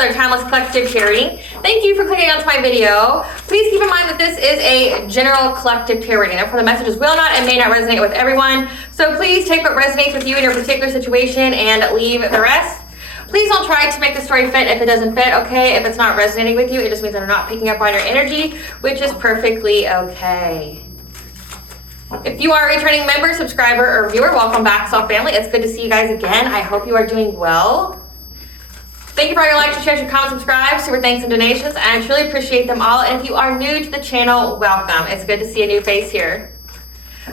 another timeless collective tarot reading. Thank you for clicking onto my video. Please keep in mind that this is a general collective tarot reading. Therefore, the messages will not and may not resonate with everyone. So please take what resonates with you in your particular situation and leave the rest. Please don't try to make the story fit if it doesn't fit, okay? If it's not resonating with you, it just means that I'm not picking up on your energy, which is perfectly okay. If you are a returning member, subscriber, or viewer, welcome back, Soul Family. It's good to see you guys again. I hope you are doing well. Thank you for all your likes, shares, your comments, subscribes, super thanks, and donations. I truly appreciate them all. And if you are new to the channel, welcome. It's good to see a new face here.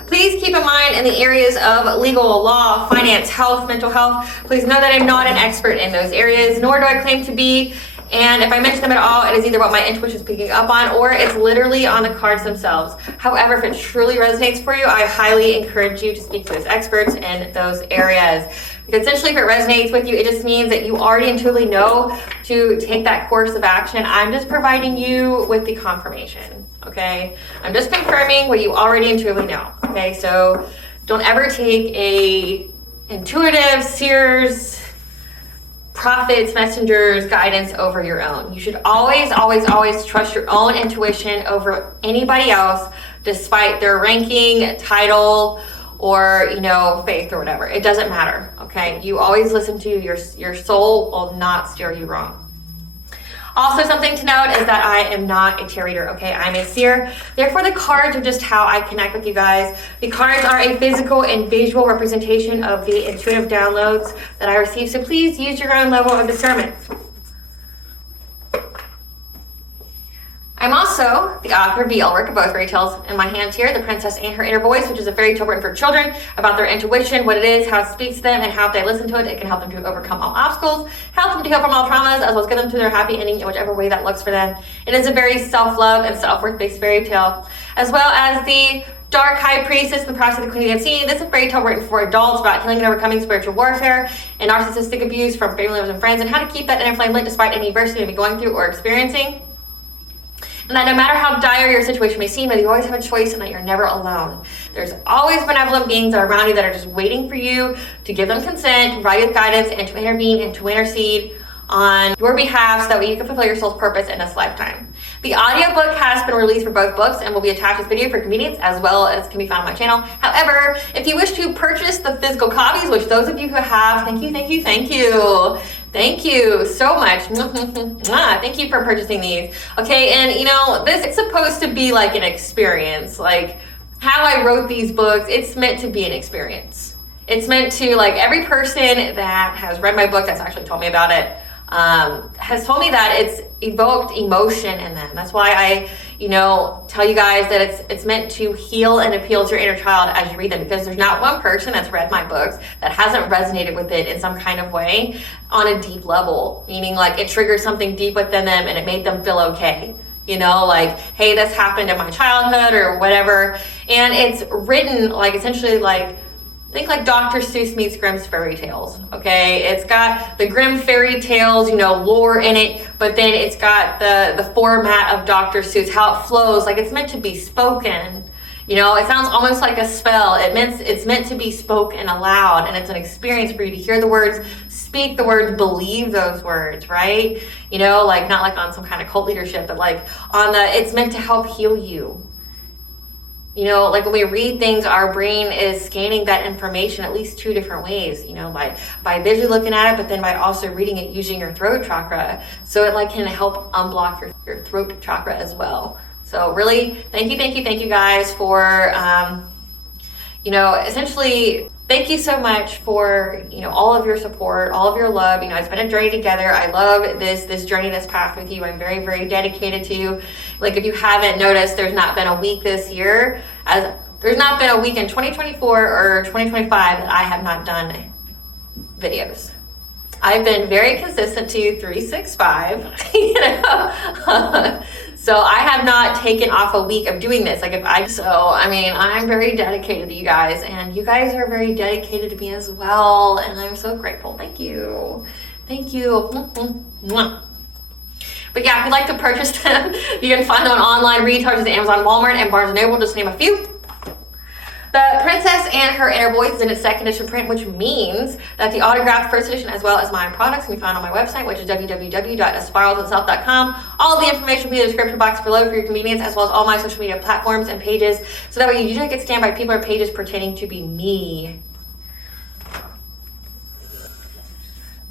Please keep in mind in the areas of legal, law, finance, health, mental health, please know that I'm not an expert in those areas, nor do I claim to be. And if I mention them at all, it is either what my intuition is picking up on or it's literally on the cards themselves. However, if it truly resonates for you, I highly encourage you to speak to those experts in those areas. Because essentially, if it resonates with you, it just means that you already intuitively know to take that course of action. I'm just providing you with the confirmation, okay? I'm just confirming what you already intuitively know, okay? So don't ever take a intuitive, seers, prophets, messengers, guidance over your own. You should always, always, always trust your own intuition over anybody else, despite their ranking, title, or, you know, faith or whatever. It doesn't matter, okay? You always listen to your soul will not steer you wrong. Also, something to note is that I am not a tarot reader, okay? I'm a seer. Therefore, the cards are just how I connect with you guys. The cards are a physical and visual representation of the intuitive downloads that I receive. So please use your own level of discernment. I'm also the author of the work of both fairy tales in my hand here, The Princess and Her Inner Voice, which is a fairy tale written for children about their intuition, what it is, how it speaks to them, and how if they listen to it, it can help them to overcome all obstacles, help them to heal from all traumas, as well as get them to their happy ending in whichever way that looks for them. It is a very self-love and self-worth based fairy tale, as well as the Dark High Priestess and the Process of the Queen of the Unseen. This is a fairy tale written for adults about healing and overcoming spiritual warfare and narcissistic abuse from family members and friends, and how to keep that inner flame lit despite any adversity you may be going through or experiencing. And that no matter how dire your situation may seem, that you always have a choice and that you're never alone. There's always benevolent beings that are around you that are just waiting for you to give them consent, to provide you with guidance, and to intervene and to intercede on your behalf so that way you can fulfill your soul's purpose in this lifetime. The audiobook has been released for both books and will be attached as video for convenience, as well as can be found on my channel. However, if you wish to purchase the physical copies, which those of you who have, thank you, thank you, thank you. Thank you so much. Thank you for purchasing these. Okay, and you know, this is supposed to be like an experience. Like how I wrote these books, it's meant to be an experience. It's meant to, like, every person that has read my book that's actually told me about it, has told me that it's evoked emotion in them. That's why I, you know, tell you guys that it's meant to heal and appeal to your inner child as you read them, because there's not one person that's read my books that hasn't resonated with it in some kind of way on a deep level, meaning like it triggered something deep within them and it made them feel okay. You know, like, hey, this happened in my childhood or whatever. And it's written like essentially like, think like Dr. Seuss meets Grimm's fairy tales, okay? It's got the Grimm fairy tales, you know, lore in it, but then it's got the format of Dr. Seuss, how it flows, like it's meant to be spoken. You know, it sounds almost like a spell. It's meant to be spoken aloud, and it's an experience for you to hear the words, speak the words, believe those words, right? You know, like not like on some kind of cult leadership, but like on it's meant to help heal you. You know, like when we read things, our brain is scanning that information at least two different ways, you know, by visually looking at it, but then by also reading it using your throat chakra. So it like can help unblock your throat chakra as well. So really, thank you guys for, you know, essentially, thank you so much for, you know, all of your support, all of your love. You know, it's been a journey together. I love this journey, this path with you. I'm very, very dedicated to you. Like, if you haven't noticed, there's not been a week this year, there's not been a week in 2024 or 2025 that I have not done videos. I've been very consistent to you 365, you know. So I have not taken off a week of doing this. I mean, I'm very dedicated to you guys, and you guys are very dedicated to me as well. And I'm so grateful. Thank you. Thank you. But yeah, if you'd like to purchase them, you can find them on online retailers at Amazon, Walmart, and Barnes & Noble, just to name a few. The The Princess and Her Inner Voice is in its second edition print, which means that the autographed first edition, as well as my products, can be found on my website, which is www.aspiraltotheself.com. All of the information will be in the description box below for your convenience, as well as all my social media platforms and pages, so that way you do not get scammed by people or pages pretending to be me.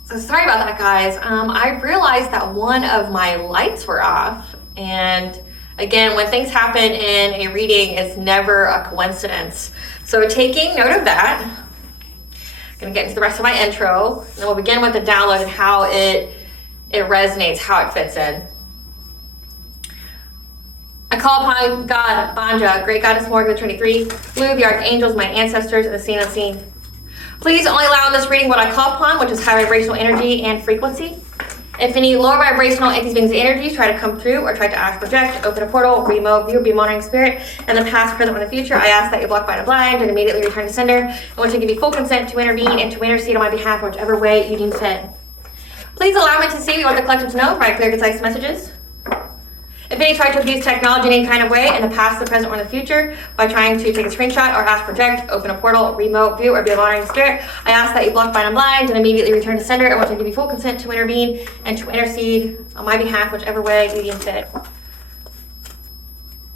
So sorry about that, guys. I realized that one of my lights were off, and again, when things happen in a reading, it's never a coincidence. So taking note of that, I'm gonna get into the rest of my intro, and then we'll begin with the download and how it resonates, how it fits in. I call upon God, Banja, great goddess Morgan, the Trinity Three, Blue, the archangels, my ancestors, and the seen unseen. Please only allow in this reading what I call upon, which is high vibrational energy and frequency. If any lower vibrational entities, beings, energies try to come through or try to astral project, open a portal, remote, view, be a monitoring spirit, and the past, present, or the future, I ask that you block by the blind and immediately return to sender. I want to give you full consent to intervene and to intercede on my behalf, whichever way you deem fit. Please allow me to see what the collective to know by clear, concise messages. If any try to abuse technology in any kind of way in the past, the present, or the future by trying to take a screenshot or astral project, open a portal, remote, view, or be a monitoring spirit, I ask that you block by and blind and immediately return to sender. I want to give you full consent to intervene and to intercede on my behalf, whichever way you deem fit.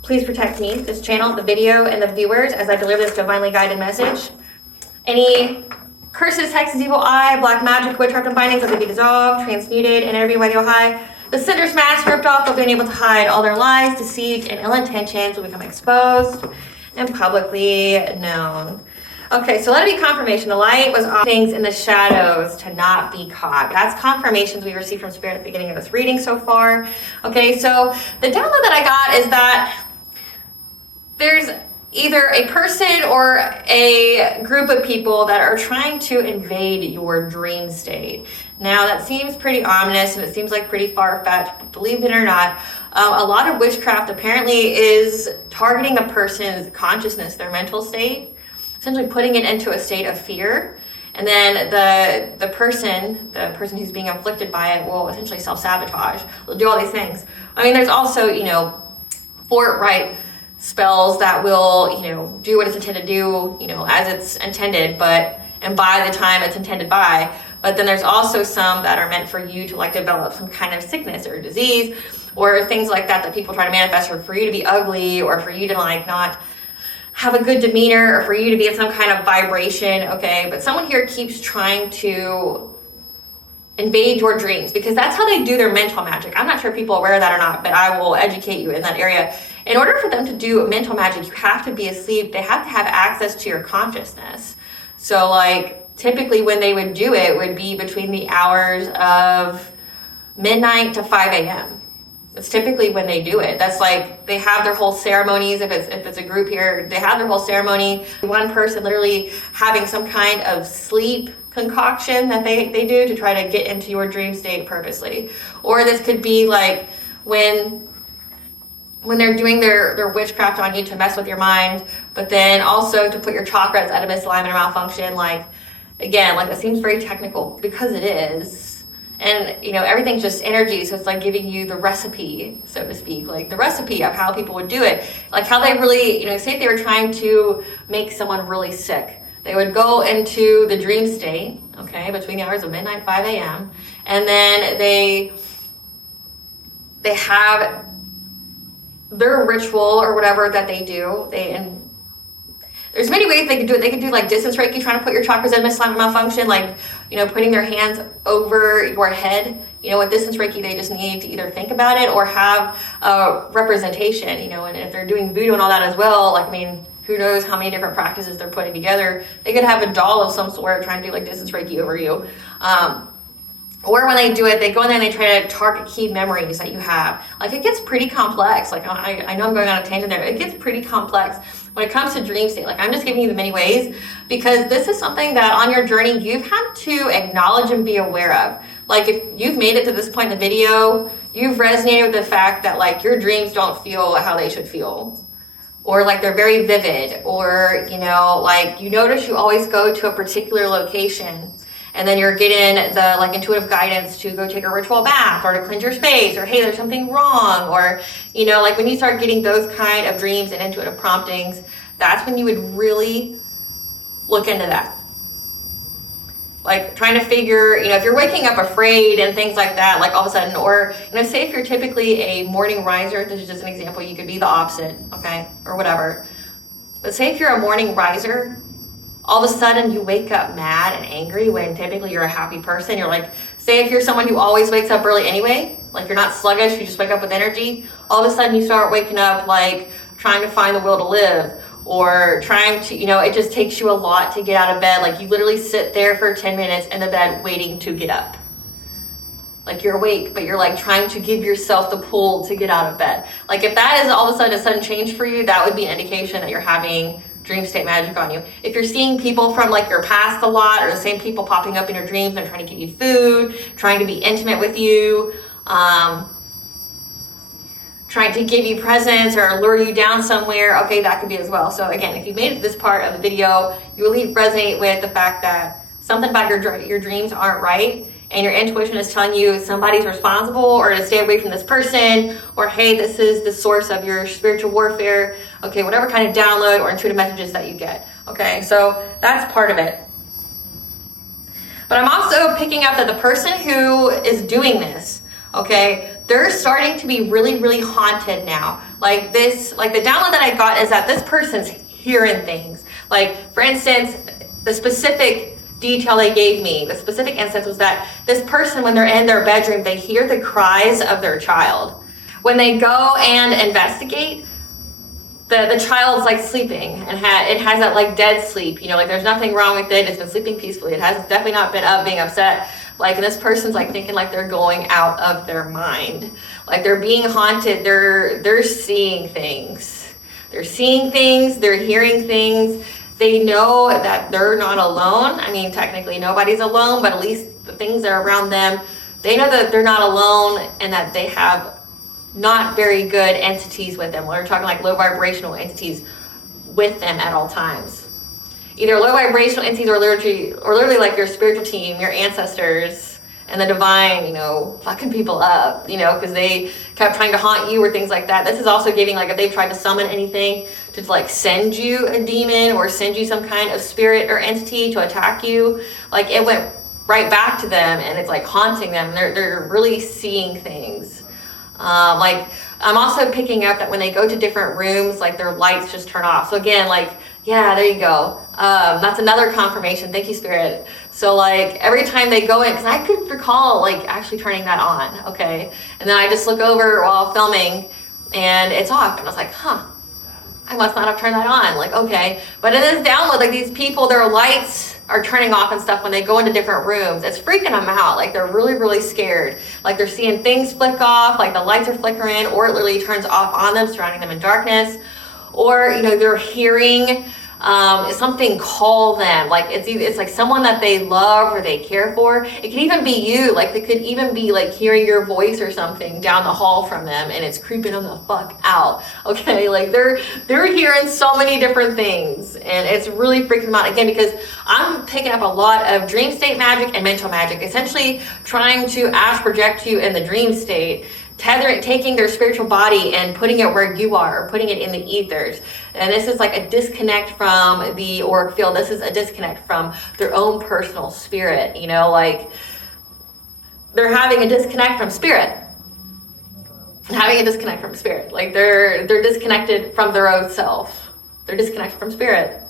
Please protect me, this channel, the video, and the viewers as I deliver this divinely guided message. Any curses, hexes, evil eye, black magic, witchcraft, and bindings, let them be dissolved, transmuted, and intervened by the Ojai. The sender's mask ripped off of being able to hide all their lies, deceit, and ill intentions will become exposed and publicly known. Okay, so let it be confirmation. The light was off, things in the shadows to not be caught. That's confirmations we received from Spirit at the beginning of this reading so far. Okay, so the download that I got is that there's either a person or a group of people that are trying to invade your dream state. Now that seems pretty ominous and it seems like pretty far-fetched, but believe it or not, a lot of witchcraft apparently is targeting a person's consciousness, their mental state, essentially putting it into a state of fear. And then the person who's being afflicted by it will essentially self-sabotage, will do all these things. I mean, there's also, forthright spells that will, do what it's intended to do, as it's intended, and by the time it's intended by. But then there's also some that are meant for you to develop some kind of sickness or disease or things like that people try to manifest, or for you to be ugly, or for you to not have a good demeanor, or for you to be in some kind of vibration, okay? But someone here keeps trying to invade your dreams because that's how they do their mental magic. I'm not sure if people are aware of that or not, but I will educate you in that area. In order for them to do mental magic, you have to be asleep. They have to have access to your consciousness. So typically when they would do it would be between the hours of midnight to 5 a.m. It's typically when they do it. That's they have their whole ceremonies. If it's a group here, they have their whole ceremony. One person literally having some kind of sleep concoction that they do to try to get into your dream state purposely. Or this could be when they're doing their witchcraft on you to mess with your mind, but then also to put your chakras out of misalignment or malfunction. Again, it seems very technical because it is. And, everything's just energy. So it's giving you the recipe, so to speak, the recipe of how people would do it. How they really, say if they were trying to make someone really sick, they would go into the dream state, okay, between the hours of midnight and 5 a.m. And then they have their ritual or whatever that they do. There's many ways they could do it. They could do distance Reiki, trying to put your chakras in misalignment malfunction, putting their hands over your head. With distance Reiki, they just need to either think about it or have a representation, and if they're doing voodoo and all that as well, who knows how many different practices they're putting together. They could have a doll of some sort trying to do distance Reiki over you. Or when they do it, they go in there and they try to target key memories that you have. It gets pretty complex. I know I'm going on a tangent there. It gets pretty complex when it comes to dream state. I'm just giving you the many ways because this is something that on your journey you've had to acknowledge and be aware of. If you've made it to this point in the video, you've resonated with the fact that your dreams don't feel how they should feel. Or they're very vivid, or you notice you always go to a particular location and then you're getting the intuitive guidance to go take a ritual bath or to cleanse your space, or hey, there's something wrong, or when you start getting those kind of dreams and intuitive promptings, that's when you would really look into that. Like trying to figure, if you're waking up afraid and things like that, like all of a sudden, or, say if you're typically a morning riser, this is just an example, you could be the opposite, okay, or whatever. But say if you're a morning riser, all of a sudden you wake up mad and angry when typically you're a happy person. You're like, say if you're someone who always wakes up early anyway, like you're not sluggish, you just wake up with energy, all of a sudden you start waking up like trying to find the will to live, or trying to, it just takes you a lot to get out of bed. Like you literally sit there for 10 minutes in the bed waiting to get up. Like you're awake, but you're like trying to give yourself the pull to get out of bed. Like if that is all of a sudden change for you, that would be an indication that you're having dream state magic on you. If you're seeing people from like your past a lot, or the same people popping up in your dreams and trying to give you food, trying to be intimate with you, trying to give you presents or lure you down somewhere, okay, that could be as well. So again, if you made it to this part of the video, you will resonate with the fact that something about your dreams aren't right, and your intuition is telling you somebody's responsible, or to stay away from this person, or hey, this is the source of your spiritual warfare, okay, whatever kind of download or intuitive messages that you get, okay? So that's part of it. But I'm also picking up that the person who is doing this, okay, they're starting to be really, really haunted now. Like the download that I got is that this person's hearing things. Like, for instance, the specific detail they gave me, the specific instance was that this person, when they're in their bedroom, they hear the cries of their child. When they go and investigate, the child's like sleeping, and it has that like dead sleep, like there's nothing wrong with it, it's been sleeping peacefully, it's definitely not been up being upset. Like, and this person's like thinking like they're going out of their mind, like they're being haunted, they're seeing things, they're hearing things. They know that they're not alone. I mean, technically nobody's alone, but at least the things that are around them, they know that they're not alone, and that they have not very good entities with them. We're talking like low vibrational entities with them at all times. Either low vibrational entities or literally like your spiritual team, your ancestors, and the divine, fucking people up, because they kept trying to haunt you or things like that. This is also giving, like, if they've tried to summon anything to like send you a demon or send you some kind of spirit or entity to attack you, like it went right back to them, and it's like haunting them. They're really seeing things. Like, I'm also picking up that when they go to different rooms, like their lights just turn off. So again, like, yeah, there you go. That's another confirmation. Thank you, Spirit. So like every time they go in, because I could recall like actually turning that on, okay? And then I just look over while filming and it's off. And I was like, I must not have turned that on. Like, okay. But in this download, like these people, their lights are turning off and stuff when they go into different rooms. It's freaking them out. Like they're really, really scared. Like they're seeing things flick off, like the lights are flickering, or it literally turns off on them, surrounding them in darkness. Or, they're hearing something call them. Like it's like someone that they love or they care for. It could even be you. Like they could even be like hearing your voice or something down the hall from them, and it's creeping them the fuck out. Okay, like they're hearing so many different things, and it's really freaking them out. Again, because I'm picking up a lot of dream state magic and mental magic, essentially trying to astral project you in the dream state, taking their spiritual body and putting it where you are, or putting it in the ethers. And this is like a disconnect from the auric field. This is a disconnect from their own personal spirit, like they're having a disconnect from spirit. Like they're disconnected from their own self. They're disconnected from spirit.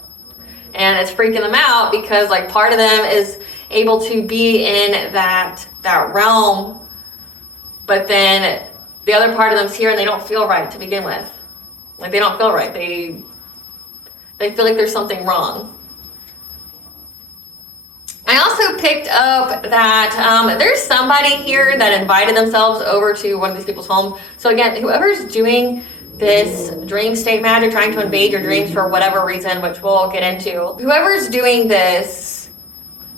And it's freaking them out because like part of them is able to be in that realm, but then the other part of them's here and they don't feel right to begin with. Like they don't feel right. They feel like there's something wrong. I also picked up that there's somebody here that invited themselves over to one of these people's home. So again, whoever's doing this dream state magic, trying to invade your dreams for whatever reason, which we'll get into. Whoever's doing this,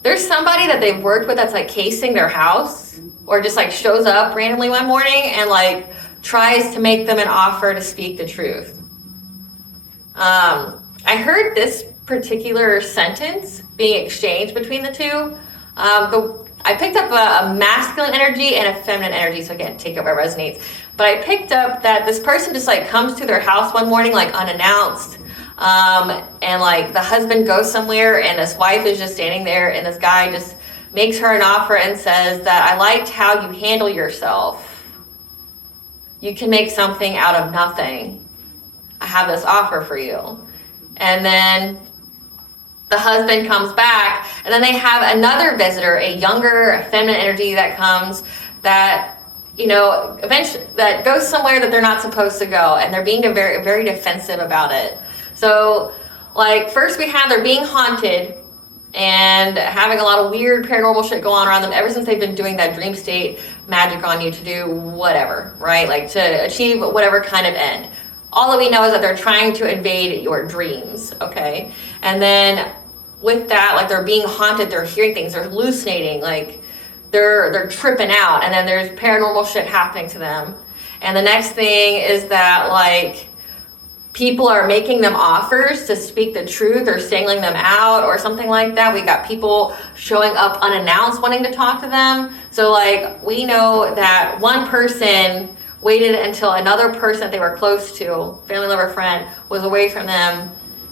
there's somebody that they've worked with that's like casing their house, or just like shows up randomly one morning and like tries to make them an offer to speak the truth. I heard this particular sentence being exchanged between the two. I picked up a masculine energy and a feminine energy, so again, take it where it resonates. But I picked up that this person just like comes to their house one morning like unannounced. And like the husband goes somewhere and this wife is just standing there, and this guy just makes her an offer and says that, I liked how you handle yourself. You can make something out of nothing. I have this offer for you. And then the husband comes back, and then they have another visitor, a younger feminine energy that comes, that, you know, eventually that goes somewhere that they're not supposed to go, and they're being very, very defensive about it. So like first we have they're being haunted and having a lot of weird paranormal shit go on around them ever since they've been doing that dream state magic on you to do whatever, right? Like to achieve whatever kind of end. All that we know is that they're trying to invade your dreams, okay? And then with that, like they're being haunted, they're hearing things, they're hallucinating, like they're tripping out, and then there's paranormal shit happening to them. And the next thing is that like people are making them offers to speak the truth or singling them out or something like that. We got people showing up unannounced wanting to talk to them. So like we know that one person waited until another person that they were close to, family member, friend, was away from them,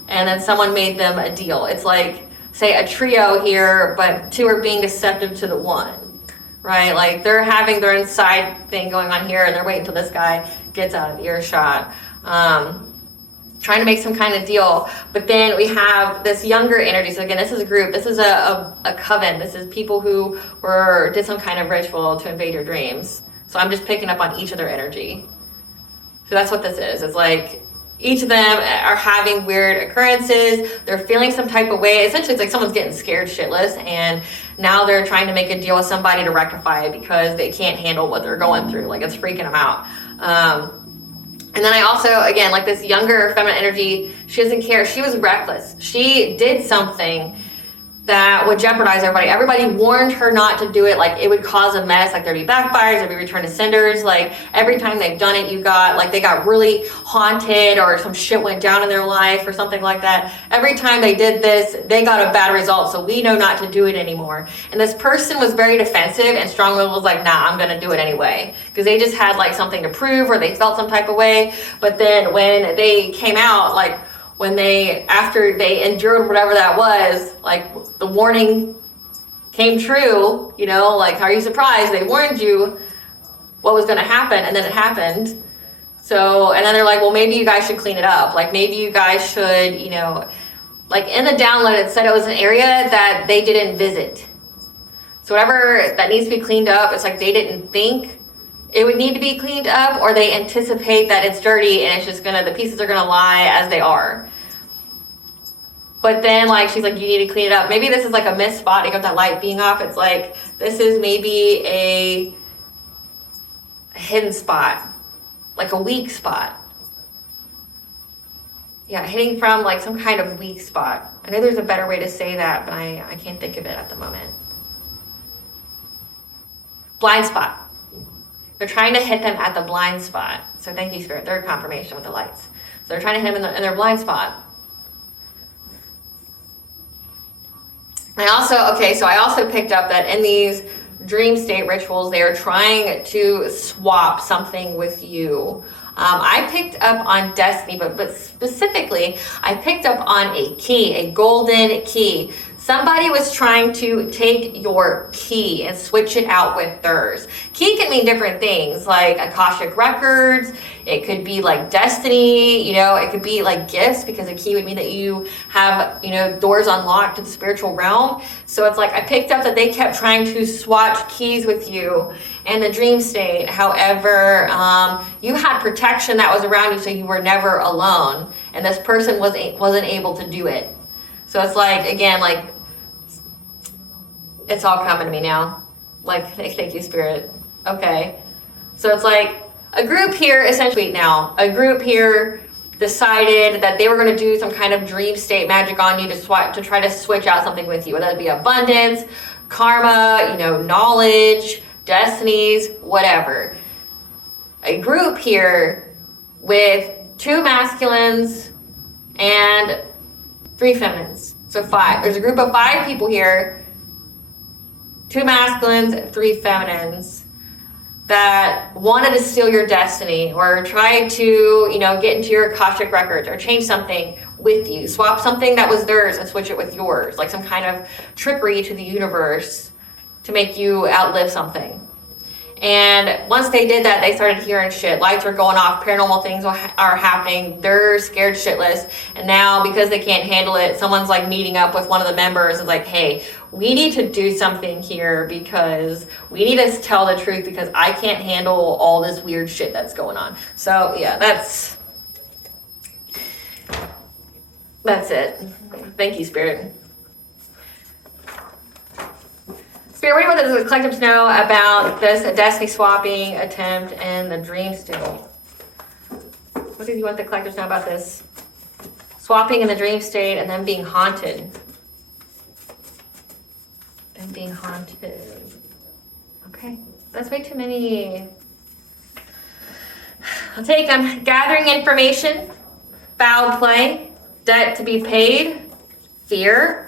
and then someone made them a deal. It's like, say, a trio here, but two are being deceptive to the one, right? Like they're having their inside thing going on here, and they're waiting until this guy gets out of earshot. Trying to make some kind of deal. But then we have this younger energy. So again, this is a group, this is a coven, this is people who did some kind of ritual to invade your dreams. So I'm just picking up on each of their energy. So that's what this is. It's like each of them are having weird occurrences, they're feeling some type of way. Essentially it's like someone's getting scared shitless, and now they're trying to make a deal with somebody to rectify it because they can't handle what they're going through. Like it's freaking them out. And then I also, again, like this younger feminine energy, she doesn't care. She was reckless. She did something that would jeopardize everybody. Everybody warned her not to do it. Like it would cause a mess. Like there'd be backfires, there'd be return to senders. Like every time they've done it, they got really haunted, or some shit went down in their life or something like that. Every time they did this, they got a bad result. So we know not to do it anymore. And this person was very defensive, and strong-willed was like, nah, I'm going to do it anyway. Because they just had like something to prove, or they felt some type of way. But then when they came out, like after they endured whatever that was, like the warning came true, you know, like, are you surprised? They warned you what was going to happen, and then it happened. So, and then they're like, well, maybe you guys should clean it up. Like maybe you guys should, you know, like in the download, it said it was an area that they didn't visit. So whatever that needs to be cleaned up, it's like they didn't think it would need to be cleaned up, or they anticipate that it's dirty and it's just the pieces are gonna lie as they are. But then like she's like, you need to clean it up. Maybe this is like a missed spot. You got that light being off. It's like this is maybe a hidden spot, like a weak spot. Yeah, hitting from like some kind of weak spot. I know there's a better way to say that, but I can't think of it at the moment. Blind spot. They're trying to hit them at the blind spot. So thank you, Spirit. Third confirmation with the lights. So they're trying to hit them in their blind spot. I also picked up that in these dream state rituals, they are trying to swap something with you. I picked up on destiny, but specifically, I picked up on a key, a golden key. Somebody was trying to take your key and switch it out with theirs. Key can mean different things, like Akashic records. It could be like destiny, you know, it could be like gifts, because a key would mean that you have, you know, doors unlocked to the spiritual realm. So it's like I picked up that they kept trying to swatch keys with you in the dream state. However, you had protection that was around you, so you were never alone. And this person wasn't able to do it. So it's like, again, like, it's all coming to me now. Like, thank you, Spirit. Okay. So it's like a group here, essentially now, a group here decided that they were going to do some kind of dream state magic on you to try to switch out something with you, whether it be abundance, karma, you know, knowledge, destinies, whatever. A group here with 2 masculines and 3 feminines. So 5. There's a group of 5 people here, 2 masculines, 3 feminines, that wanted to steal your destiny or try to, you know, get into your Akashic records or change something, with you. Swap something that was theirs and switch it with yours, like some kind of trickery to the universe to make you outlive something. And once they did that, they started hearing shit. Lights are going off, paranormal things are happening. They're scared shitless. And now, because they can't handle it, someone's like meeting up with one of the members and like, hey, we need to do something here because we need to tell the truth because I can't handle all this weird shit that's going on. So yeah, that's it. Thank you, Spirit. Spirit, what do you want the collective to know about this destiny swapping attempt and the dream state? What do you want the collective to know about this swapping in the dream state and then being haunted? And being haunted. Okay, that's way too many. I'll take them. Gathering information, foul play, debt to be paid, fear,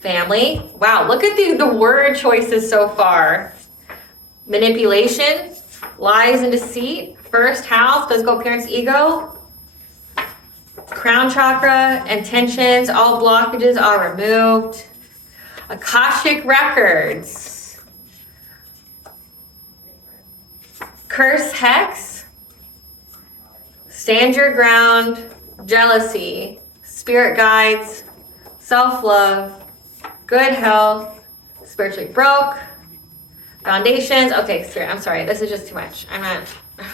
family. Wow, look at the word choices so far. Manipulation, lies and deceit, first house, physical appearance, ego, crown chakra, intentions, all blockages are removed. Akashic records, curse hex, stand your ground, jealousy, spirit guides, self-love, good health, spiritually broke, foundations. Okay, Spirit, I'm sorry. This is just too much. I'm not.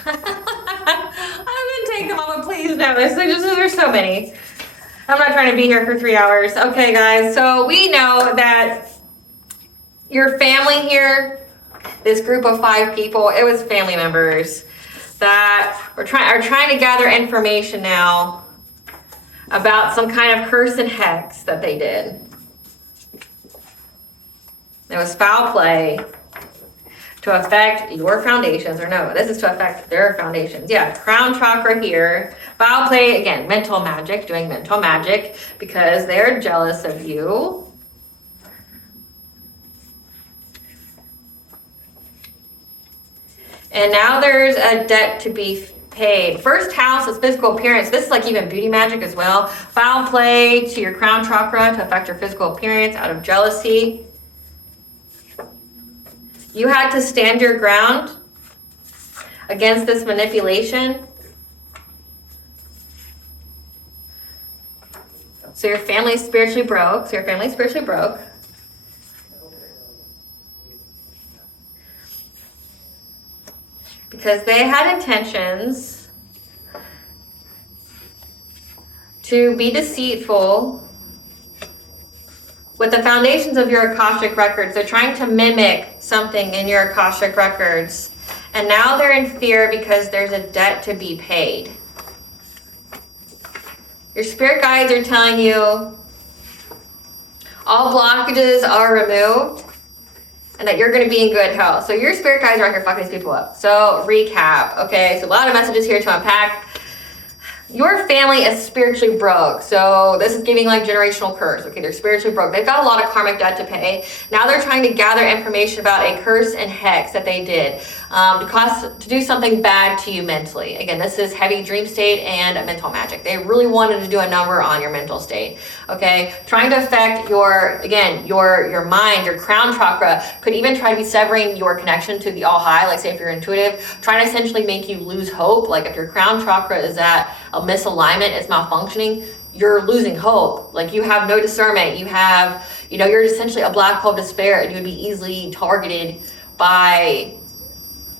I'm gonna take them all, but please no. There's so many. I'm not trying to be here for 3 hours. Okay, guys. So we know that your family here, this group of 5 people, it was family members that are trying to gather information now about some kind of curse and hex that they did. There was foul play to affect your foundations, or no, this is to affect their foundations. Yeah, crown chakra here. Foul play, again, mental magic, doing mental magic because they're jealous of you. And now there's a debt to be paid. First house is physical appearance. This is like even beauty magic as well. Foul play to your crown chakra to affect your physical appearance out of jealousy. You had to stand your ground against this manipulation. So your family's spiritually broke. Because they had intentions to be deceitful with the foundations of your Akashic records. They're trying to mimic something in your Akashic records. And now they're in fear because there's a debt to be paid. Your spirit guides are telling you all blockages are removed and that you're going to be in good health. So your spirit guides are out here fucking these people up. So recap, okay? So a lot of messages here to unpack. Your family is spiritually broke. So this is giving like generational curse. Okay, they're spiritually broke. They've got a lot of karmic debt to pay. Now they're trying to gather information about a curse and hex that they did to do something bad to you mentally. Again, this is heavy dream state and mental magic. They really wanted to do a number on your mental state. Okay, trying to affect your mind, your crown chakra, could even try to be severing your connection to the all high. Like say if you're intuitive, trying to essentially make you lose hope. Like if your crown chakra is at a misalignment, it's malfunctioning, you're losing hope. Like you have no discernment. You're essentially a black hole of despair, and you would be easily targeted by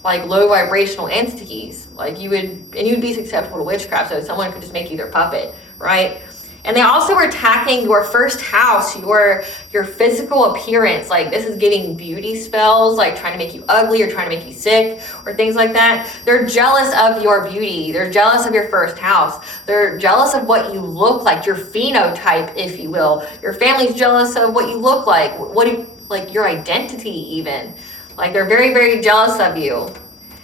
like low vibrational entities. Like you'd be susceptible to witchcraft. So someone could just make you their puppet, right? And they also were attacking your first house, your physical appearance. Like this is giving beauty spells, like trying to make you ugly or trying to make you sick or things like that. They're jealous of your beauty. They're jealous of your first house. They're jealous of what you look like, your phenotype, if you will. Your family's jealous of what you look like, like your identity even. Like they're very, very jealous of you.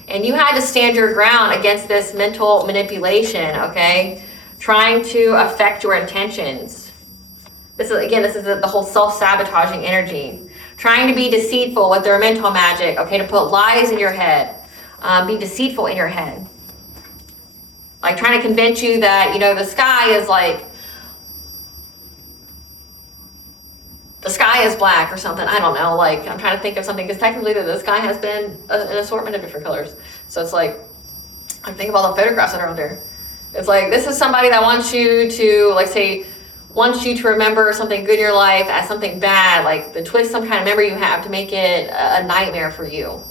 And you had to stand your ground against this mental manipulation, okay? Trying to affect your intentions. This is the whole self-sabotaging energy. Trying to be deceitful with their mental magic, okay, to put lies in your head. Be deceitful in your head. Like trying to convince you that, the sky is like the sky is black or something. I don't know. Like, I'm trying to think of something, because technically the sky has been an assortment of different colors. So it's like, I think of all the photographs that are out there. It's like, this is somebody that wants you to, like, say, wants you to remember something good in your life as something bad, like the twist some kind of memory you have to make it a nightmare for you.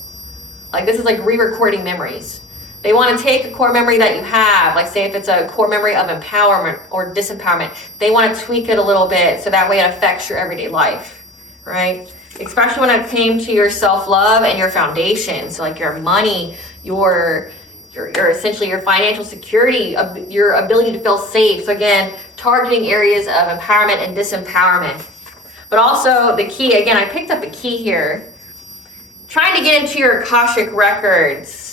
Like, this is like re-recording memories. They want to take a core memory that you have, like say if it's a core memory of empowerment or disempowerment, they want to tweak it a little bit so that way it affects your everyday life, right? Especially when it came to your self-love and your foundation. So like your money, your essentially your financial security, your ability to feel safe. So again, targeting areas of empowerment and disempowerment. But also the key, again, I picked up a key here. Trying to get into your Akashic records.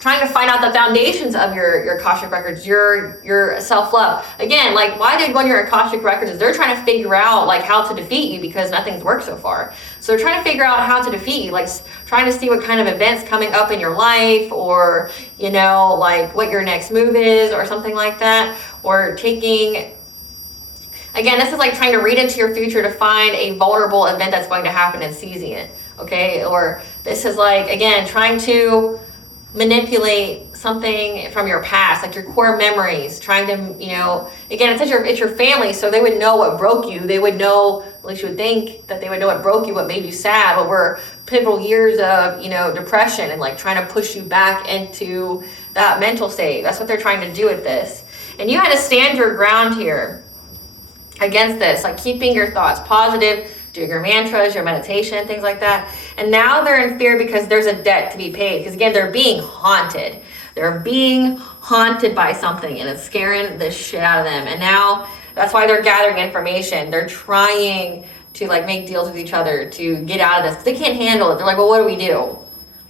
Trying to find out the foundations of your Akashic records, your self-love. Again, like why they go on your Akashic records is they're trying to figure out like how to defeat you, because nothing's worked so far. So they're trying to figure out how to defeat you, like trying to see what kind of events coming up in your life, or you know, like what your next move is or something like that. Or taking, again, this is like trying to read into your future to find a vulnerable event that's going to happen and seizing it. Okay, or this is like, again, trying to manipulate something from your past, like your core memories, trying to, you know, again, it's your family, so they would know what broke you. They would know, at least you would think that they would know what broke you, what made you sad, what were pivotal years of, you know, depression, and like trying to push you back into that mental state. That's what they're trying to do with this. And you had to stand your ground here against this, like keeping your thoughts positive, doing your mantras, your meditation, things like that. And now they're in fear because there's a debt to be paid. Because again, they're being haunted. They're being haunted by something, and it's scaring the shit out of them. And now that's why they're gathering information. They're trying to like make deals with each other to get out of this. They can't handle it. They're like, well, what do we do?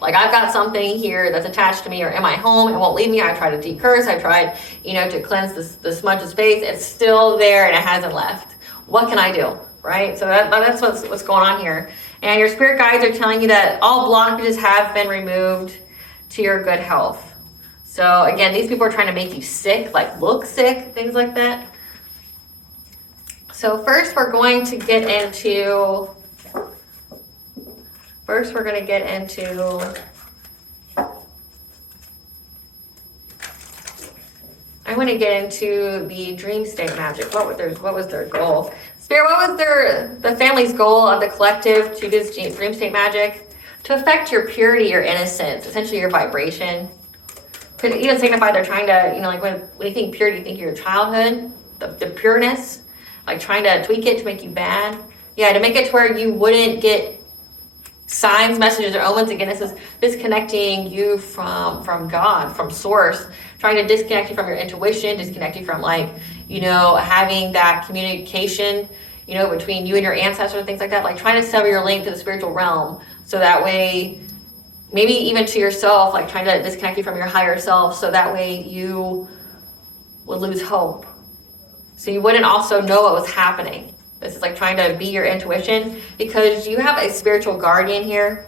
Like, I've got something here that's attached to me or in my home. It won't leave me. I've tried to decurse. I've tried, you know, to cleanse the smudge of space. It's still there and it hasn't left. What can I do? Right? So that's what's going on here. And your spirit guides are telling you that all blockages have been removed to your good health. So again, these people are trying to make you sick, like look sick, things like that. So first we're going to get into I want to get into the dream state magic. What was their goal? Spirit, what was the family's goal of the collective to do this dream state magic? To affect your purity, your innocence, essentially your vibration. Could even signify they're trying to, you know, like when you think purity, you think of your childhood, the pureness, like trying to tweak it to make you bad. Yeah, to make it to where you wouldn't get signs, messages, or omens. Again, this is disconnecting you from God, from source, trying to disconnect you from your intuition, disconnect you from like, you know, having that communication, you know, between you and your ancestors and things like that, like trying to sever your link to the spiritual realm. So that way, maybe even to yourself, like trying to disconnect you from your higher self. So that way you would lose hope. So you wouldn't also know what was happening. This is like trying to be your intuition, because you have a spiritual guardian here.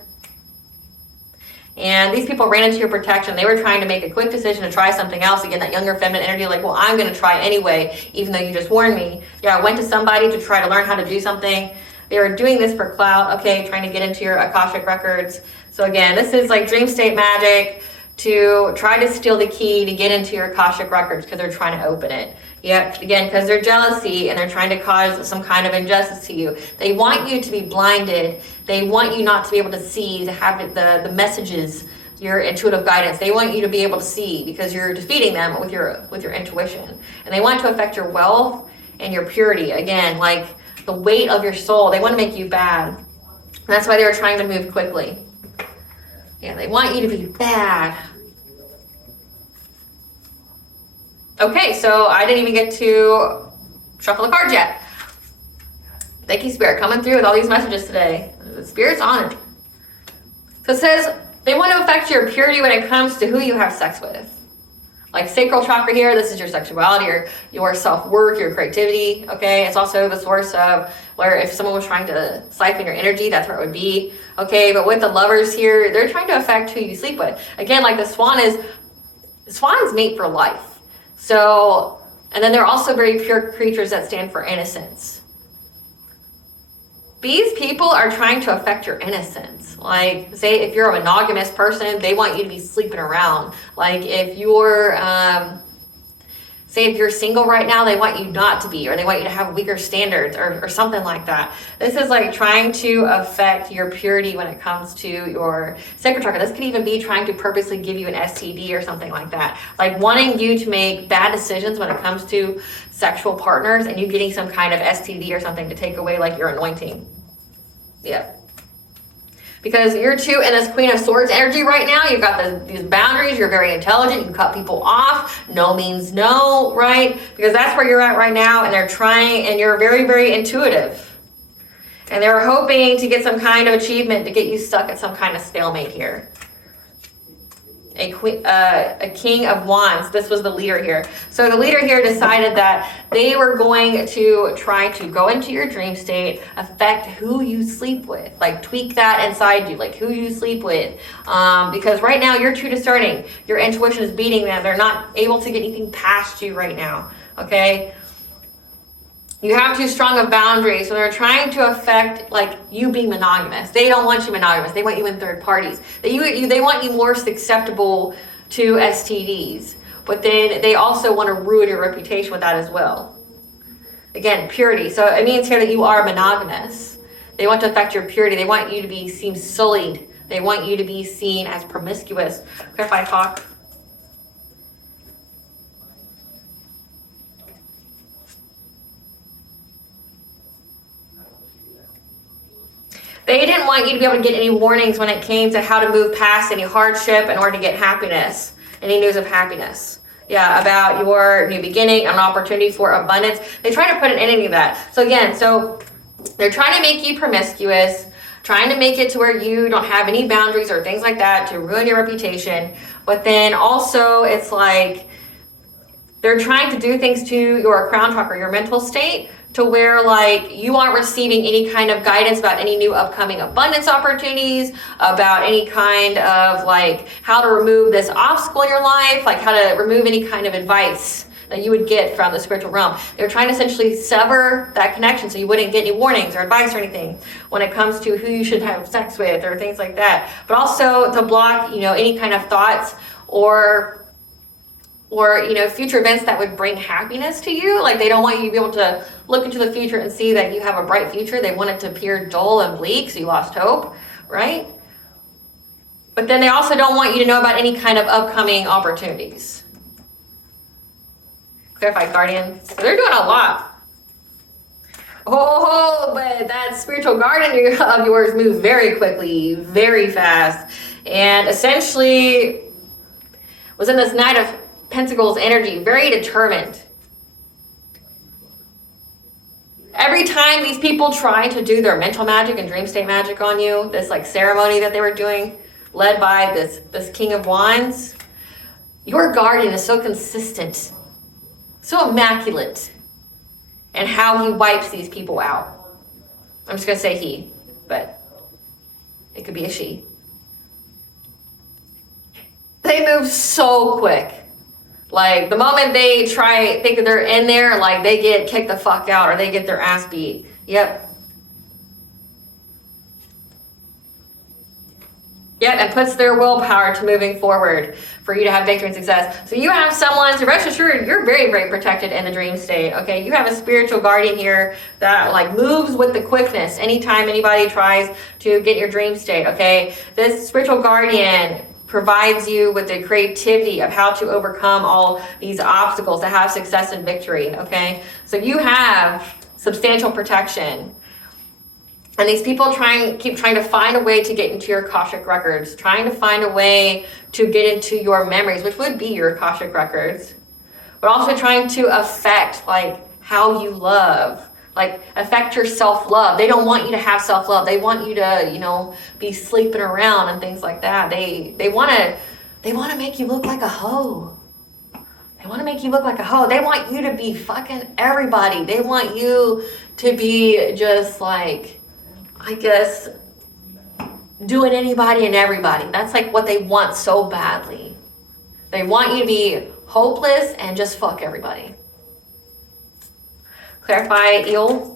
And these people ran into your protection. They were trying to make a quick decision to try something else. Again, that younger feminine energy, like, well, I'm going to try anyway, even though you just warned me. Yeah, I went to somebody to try to learn how to do something. They were doing this for clout. Okay, trying to get into your Akashic records. So again, this is like dream state magic to try to steal the key to get into your Akashic records, because they're trying to open it. Yeah, again, because they're jealousy and they're trying to cause some kind of injustice to you. They want you to be blinded. They want you not to be able to see, to have the messages, your intuitive guidance. They want you to be able to see, because you're defeating them with your intuition. And they want to affect your wealth and your purity. Again, like the weight of your soul. They want to make you bad. And that's why they were trying to move quickly. Yeah, they want you to be bad. Okay, so I didn't even get to shuffle the cards yet. Thank you, Spirit, coming through with all these messages today. The Spirit's on it. So it says, they want to affect your purity when it comes to who you have sex with. Like sacral chakra here, this is your sexuality, your self-worth, your creativity, okay? It's also the source of where if someone was trying to siphon your energy, that's where it would be, okay? But with the lovers here, they're trying to affect who you sleep with. Again, like the swan's mate for life. So, and then they're also very pure creatures that stand for innocence. These people are trying to affect your innocence. Like, say if you're a monogamous person, they want you to be sleeping around. Like if you're, say if you're single right now, they want you not to be, or they want you to have weaker standards or something like that. This is like trying to affect your purity when it comes to your sacral chakra. This could even be trying to purposely give you an STD or something like that. Like wanting you to make bad decisions when it comes to sexual partners and you getting some kind of STD or something to take away like your anointing. Yeah. Because you're too in this Queen of Swords energy right now. You've got these boundaries. You're very intelligent. You cut people off. No means no, right? Because that's where you're at right now. And they're trying, and you're very, very intuitive. And they're hoping to get some kind of achievement to get you stuck at some kind of stalemate here. A King of Wands. This was the leader here. So the leader here decided that they were going to try to go into your dream state, affect who you sleep with, like tweak that inside you, like who you sleep with. Because right now you're too discerning. Your intuition is beating them. They're not able to get anything past you right now. Okay. You have too strong of boundaries, so they're trying to affect like you being monogamous. They don't want you monogamous. They want you in third parties. They want you more susceptible to STDs, but then they also want to ruin your reputation with that as well. Again, purity. So it means here that you are monogamous. They want to affect your purity. They want you to be seen sullied. They want you to be seen as promiscuous. Clarify, Hawk. They didn't want you to be able to get any warnings when it came to how to move past any hardship in order to get happiness, any news of happiness. Yeah, about your new beginning, an opportunity for abundance. They try to put an ending to that. So again, they're trying to make you promiscuous, trying to make it to where you don't have any boundaries or things like that to ruin your reputation. But then also it's like they're trying to do things to your crown chakra, your mental state, to where like you aren't receiving any kind of guidance about any new upcoming abundance opportunities, about any kind of like how to remove this obstacle in your life, like how to remove any kind of advice that you would get from the spiritual realm. They're trying to essentially sever that connection so you wouldn't get any warnings or advice or anything when it comes to who you should have sex with or things like that. But also to block, any kind of thoughts or future events that would bring happiness to you. Like they don't want you to be able to look into the future and see that you have a bright future. They want it to appear dull and bleak, so you lost hope, right? But then they also don't want you to know about any kind of upcoming opportunities. Clarified Guardian. So they're doing a lot. Oh, but that spiritual guardian of yours moves very quickly, very fast, and essentially was in this Knight of Pentacles energy, very determined. Every time these people try to do their mental magic and dream state magic on you, this like ceremony that they were doing, led by this King of Wands, your guardian is so consistent, so immaculate, and how he wipes these people out. I'm just gonna say he, but it could be a she. They move so quick. Like the moment they think that they're in there, like they get kicked the fuck out or they get their ass beat. Yep, and puts their willpower to moving forward for you to have victory and success. So you have someone, so rest assured, you're very, very protected in the dream state, okay? You have a spiritual guardian here that like moves with the quickness anytime anybody tries to get your dream state, okay? This spiritual guardian provides you with the creativity of how to overcome all these obstacles to have success and victory, okay? So you have substantial protection. And these people keep trying to find a way to get into your Akashic records, trying to find a way to get into your memories, which would be your Akashic records, but also trying to affect like how you love, like affect your self-love. They don't want you to have self-love. They want you to, be sleeping around and things like that. They want to make you look like a hoe. They want to make you look like a hoe. They want you to be fucking everybody. They want you to be just like, I guess, doing anybody and everybody. That's like what they want so badly. They want you to be hopeless and just fuck everybody. Clarify, Eel.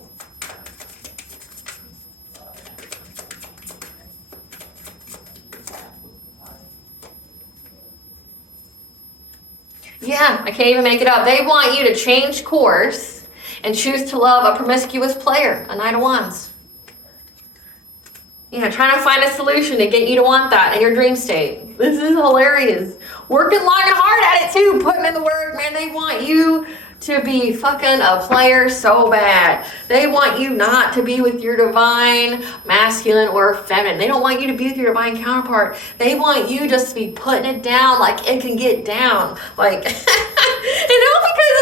Yeah, I can't even make it up. They want you to change course and choose to love a promiscuous player, a Knight of Wands. Yeah, trying to find a solution to get you to want that in your dream state. This is hilarious. Working long and hard at it too, putting in the work, man. They want you to be fucking a player so bad. They want you not to be with your divine masculine or feminine. They don't want you to be with your divine counterpart. They want you just to be putting it down like it can get down. Like, because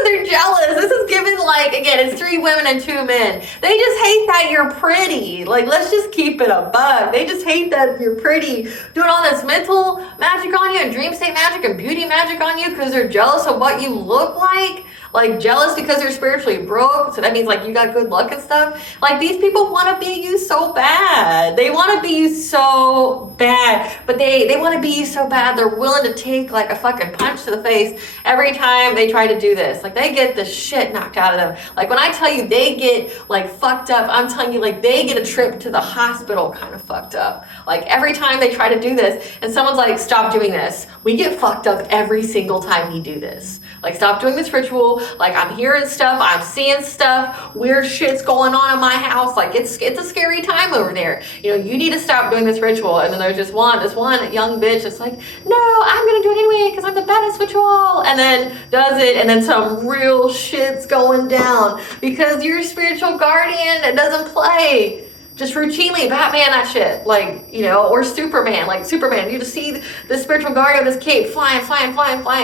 they're jealous. This is given like, again, it's 3 women and 2 men. They just hate that you're pretty. Like, let's just keep it a bug. They just hate that you're pretty. Doing all this mental magic on you and dream state magic and beauty magic on you because they're jealous of what you look like. Like jealous because you're spiritually broke, so that means like you got good luck and stuff. Like these people want to be you so bad. They want to be you so bad, but they want to be you so bad they're willing to take like a fucking punch to the face every time they try to do this. Like they get the shit knocked out of them. Like when I tell you they get like fucked up, I'm telling you like they get a trip to the hospital kind of fucked up. Like every time they try to do this and someone's like, stop doing this. We get fucked up every single time we do this. Like stop doing this ritual. Like I'm hearing stuff, I'm seeing stuff, weird shit's going on in my house. Like it's a scary time over there. You know, you need to stop doing this ritual. And then there's this one young bitch that's like, no, I'm gonna do it anyway because I'm the baddest ritual. And then does it, and then some real shit's going down because your spiritual guardian doesn't play. Just routinely Batman that shit, like, you know, or Superman, like Superman. You just see the spiritual guardian of this cape flying,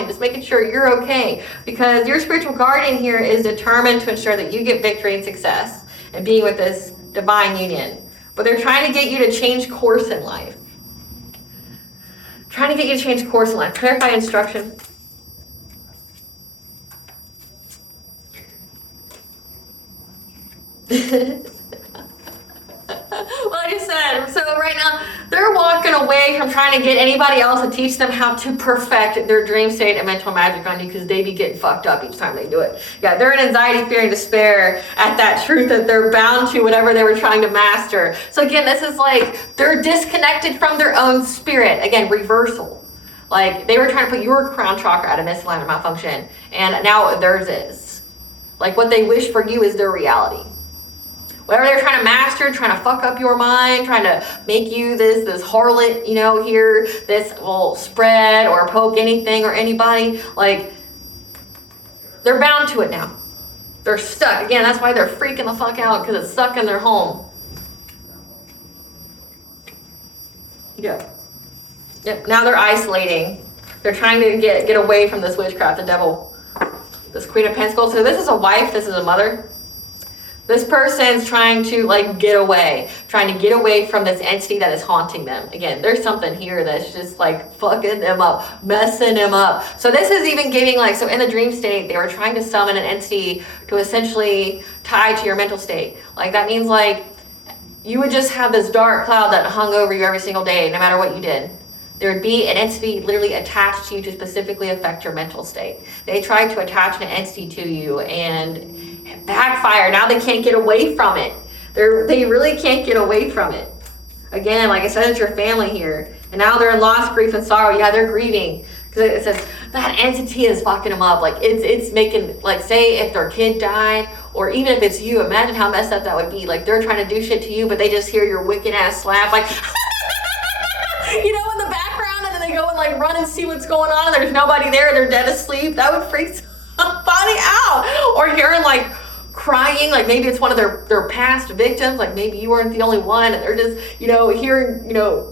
just making sure you're okay. Because your spiritual guardian here is determined to ensure that you get victory and success and being with this divine union. But they're trying to get you to change course in life. Trying to get you to change course in life. Clarify instruction. Well, I just said, so right now they're walking away from trying to get anybody else to teach them how to perfect their dream state and mental magic on you because they be getting fucked up each time they do it. Yeah, they're in anxiety, fear, and despair at that truth that they're bound to whatever they were trying to master. So again, this is like they're disconnected from their own spirit. Again, reversal. Like they were trying to put your crown chakra at a misalignment malfunction, and now theirs is. Like what they wish for you is their reality. Whatever they're trying to master, trying to fuck up your mind, trying to make you this harlot, you know, here, this will spread or poke anything or anybody, like, they're bound to it now. They're stuck. Again, that's why they're freaking the fuck out, because it's stuck in their home. Yep. Now they're isolating. They're trying to get away from this witchcraft, the devil. This Queen of Pentacles. So this is a wife, this is a mother. This person's trying to like get away from this entity that is haunting them. Again, there's something here that's just like fucking them up, messing them up. So this is even giving like, so in the dream state, they were trying to summon an entity to essentially tie to your mental state. Like that means like you would just have this dark cloud that hung over you every single day, no matter what you did. There would be an entity literally attached to you to specifically affect your mental state. They tried to attach an entity to you and it backfired. Now they can't get away from it. They really can't get away from it. Again, like I said, it's your family here. And now they're in loss, grief, and sorrow. Yeah, they're grieving. Because it says that entity is fucking them up. Like it's making, like say if their kid died, or even if it's you, imagine how messed up that would be. Like they're trying to do shit to you, but they just hear your wicked ass laugh like, you know, in the background, and then they go and like run and see what's going on, and there's nobody there, they're dead asleep. That would freak somebody out. Or hearing like crying, like maybe it's one of their past victims, like maybe you weren't the only one, and they're just, you know, hearing, you know,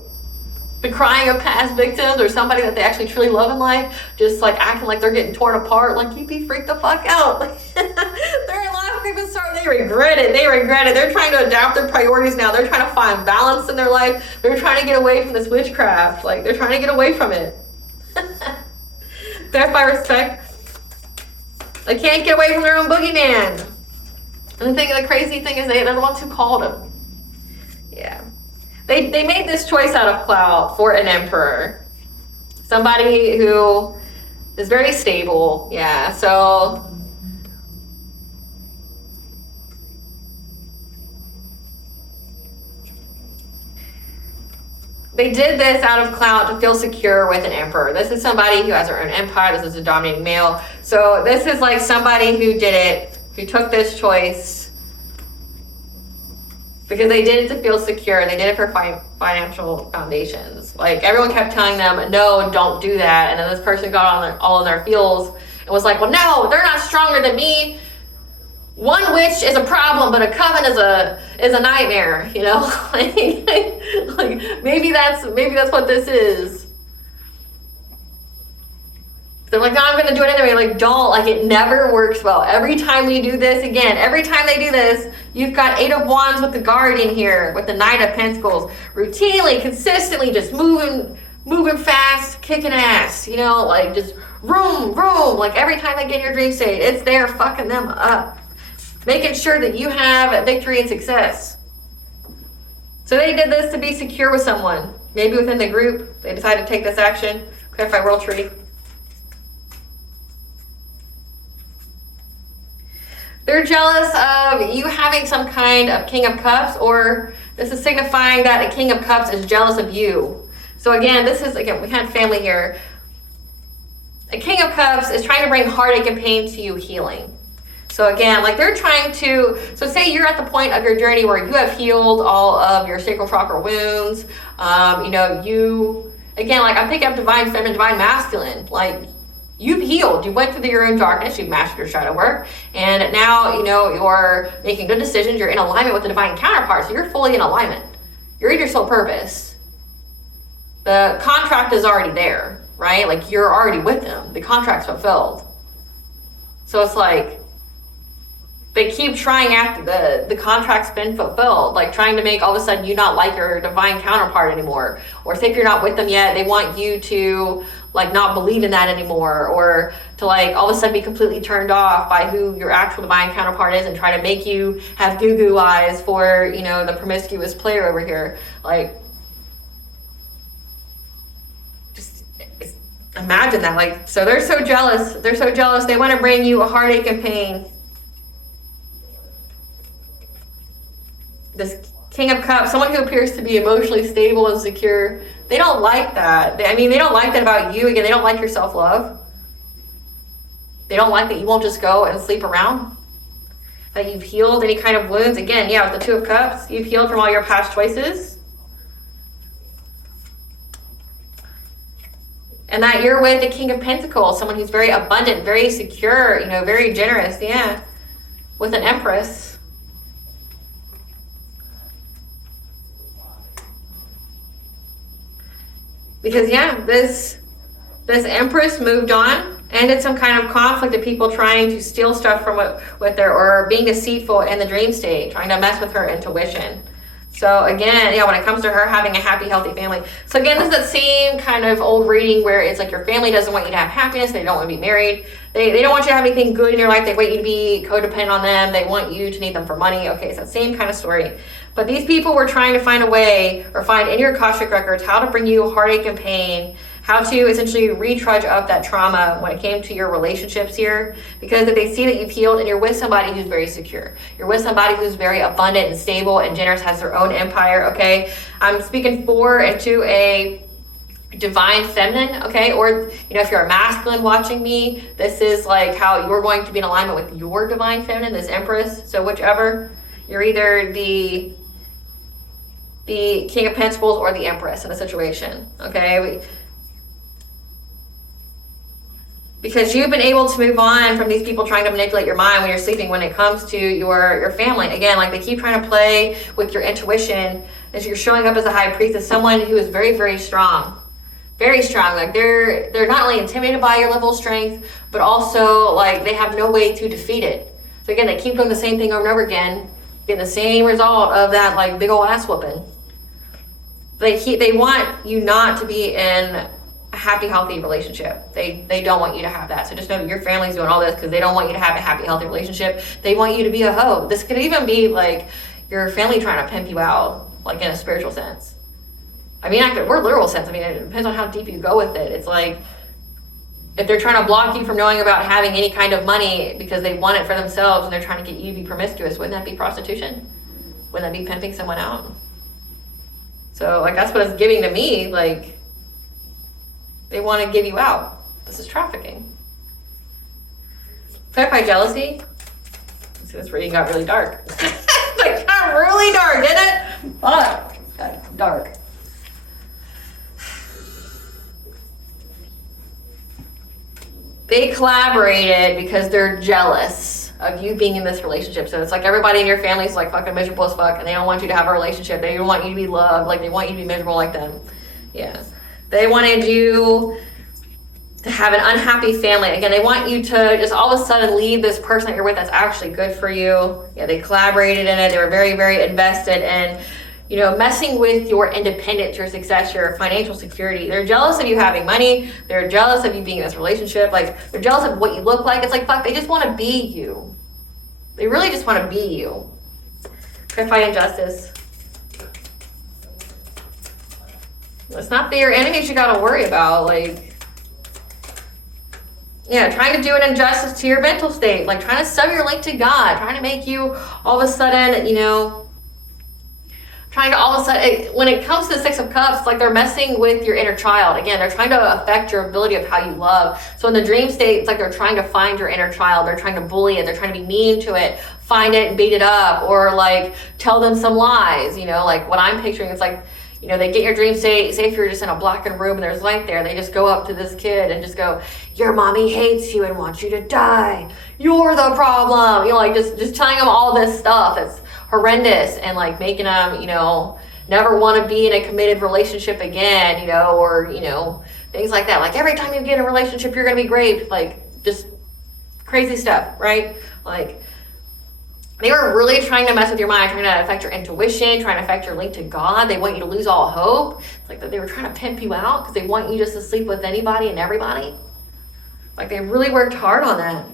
the crying of past victims or somebody that they actually truly love in life, just like acting like they're getting torn apart, like you'd be freaked the fuck out. They're in life, grief, and sorrow. They regret it. They're trying to adapt their priorities now. They're trying to find balance in their life. They're trying to get away from this witchcraft. Like they're trying to get away from it. Death by respect. They can't get away from their own boogeyman. And the crazy thing is they're the ones who called him. Yeah. They made this choice out of clout for an emperor. Somebody who is very stable. Yeah, so they did this out of clout to feel secure with an emperor. This is somebody who has their own empire. This is a dominating male. So this is like somebody who did it, who took this choice because they did it to feel secure. They did it for financial foundations. Like everyone kept telling them, no, don't do that. And then this person got on all in their feels and was like, well, no, they're not stronger than me. One witch is a problem, but a coven is a nightmare, you know? like maybe that's what this is. They're like, no, I'm gonna do it anyway. Like, don't, like it never works well. Every time we do this, again, every time they do this, you've got 8 of Wands with the Guardian here, with the Knight of Pentacles, routinely, consistently just moving fast, kicking ass, you know, like just vroom, like every time they get in your dream state, it's there fucking them up. Making sure that you have victory and success. So they did this to be secure with someone. Maybe within the group, they decided to take this action. Clarify world tree. They're jealous of you having some kind of King of Cups, or this is signifying that a King of Cups is jealous of you. So again, we had family here. A King of Cups is trying to bring heartache and pain to you healing. So again, like they're trying to, so say you're at the point of your journey where you have healed all of your sacral chakra wounds. You know, again, like I'm picking up divine feminine, divine masculine, like you've healed, you went through your own darkness, you've mastered your shadow work, and now, you know, you're making good decisions, you're in alignment with the divine counterpart, so you're fully in alignment. You're in your soul purpose. The contract is already there, right? Like you're already with them. The contract's fulfilled. So it's like, they keep trying after the contract's been fulfilled, like trying to make all of a sudden you not like your divine counterpart anymore. Or say if you're not with them yet, they want you to like not believe in that anymore, or to like all of a sudden be completely turned off by who your actual divine counterpart is and try to make you have goo-goo eyes for, you know, the promiscuous player over here. Like, just imagine that. Like, so they're so jealous. They're so jealous. They want to bring you a heartache and pain. This King of Cups, someone who appears to be emotionally stable and secure, they don't like that. They don't like that about you. Again, they don't like your self-love. They don't like that you won't just go and sleep around. That you've healed any kind of wounds. Again, yeah, with the 2 of Cups, you've healed from all your past choices. And that you're with the King of Pentacles, someone who's very abundant, very secure, you know, very generous, yeah. With an Empress. Because yeah, this Empress moved on, ended some kind of conflict of people trying to steal stuff from with her, or being deceitful in the dream state, trying to mess with her intuition. So again, when it comes to her having a happy, healthy family. So again, this is that same kind of old reading where it's like your family doesn't want you to have happiness. They don't want to be married. They don't want you to have anything good in your life. They want you to be codependent on them. They want you to need them for money. Okay, so that same kind of story. But these people were trying to find a way, or find in your Akashic records, how to bring you heartache and pain, how to essentially retrudge up that trauma when it came to your relationships here, because if they see that you've healed and you're with somebody who's very secure, you're with somebody who's very abundant and stable and generous, has their own empire, okay? I'm speaking for and to a divine feminine, okay? Or, if you're a masculine watching me, this is like how you're going to be in alignment with your divine feminine, this Empress. So whichever, you're either the King of Pentacles or the Empress in a situation, okay? Because you've been able to move on from these people trying to manipulate your mind when you're sleeping when it comes to your family. Again, like they keep trying to play with your intuition as you're showing up as a high priest, as someone who is very, very strong. Very strong. Like they're not only intimidated by your level of strength, but also like they have no way to defeat it. So again, they keep doing the same thing over and over again, getting the same result of that like big old ass whooping. They want you not to be in a happy, healthy relationship. They don't want you to have that. So just know that your family's doing all this because they don't want you to have a happy, healthy relationship. They want you to be a hoe. This could even be like your family trying to pimp you out, like in a spiritual sense. I mean, we're literal sense. I mean, it depends on how deep you go with it. It's like if they're trying to block you from knowing about having any kind of money because they want it for themselves and they're trying to get you to be promiscuous, wouldn't that be prostitution? Wouldn't that be pimping someone out? So like that's what it's giving to me. Like they want to give you out. This is trafficking. Clarify jealousy. See, this reading got really dark. Like got really dark, didn't it? Fuck, got dark. They collaborated because they're jealous of you being in this relationship. So it's like everybody in your family is like fucking miserable as fuck, and they don't want you to have a relationship. They don't want you to be loved. Like they want you to be miserable like them. Yeah. They wanted you to have an unhappy family. Again, they want you to just all of a sudden leave this person that you're with that's actually good for you. Yeah, they collaborated in it. They were very, very invested in, you know, messing with your independence, your success, your financial security. They're jealous of you having money. They're jealous of you being in this relationship. Like, they're jealous of what you look like. It's like, fuck, they just want to be you. They really just want to be you. Clarify injustice. It's not that your enemies you got to worry about. Like, yeah, trying to do an injustice to your mental state. Like, trying to sever your link to God. Trying to make you all of a sudden, you know, trying to all of a sudden, when it comes to the Six of Cups, it's like they're messing with your inner child. Again, they're trying to affect your ability of how you love. So in the dream state, it's like they're trying to find your inner child. They're trying to bully it. They're trying to be mean to it, find it and beat it up, or like tell them some lies. You know, like what I'm picturing, it's like, you know, they get your dream state. Say if you're just in a blackened room and there's light there, they just go up to this kid and just go, your mommy hates you and wants you to die. You're the problem. You know, like just telling them all this stuff. It's horrendous, and like making them, you know, never want to be in a committed relationship again, you know, or, you know, things like that. Like every time you get in a relationship, you're going to be raped. Like just crazy stuff, right? Like they were really trying to mess with your mind, trying to affect your intuition, trying to affect your link to God. They want you to lose all hope. It's like that they were trying to pimp you out because they want you just to sleep with anybody and everybody. Like they really worked hard on that.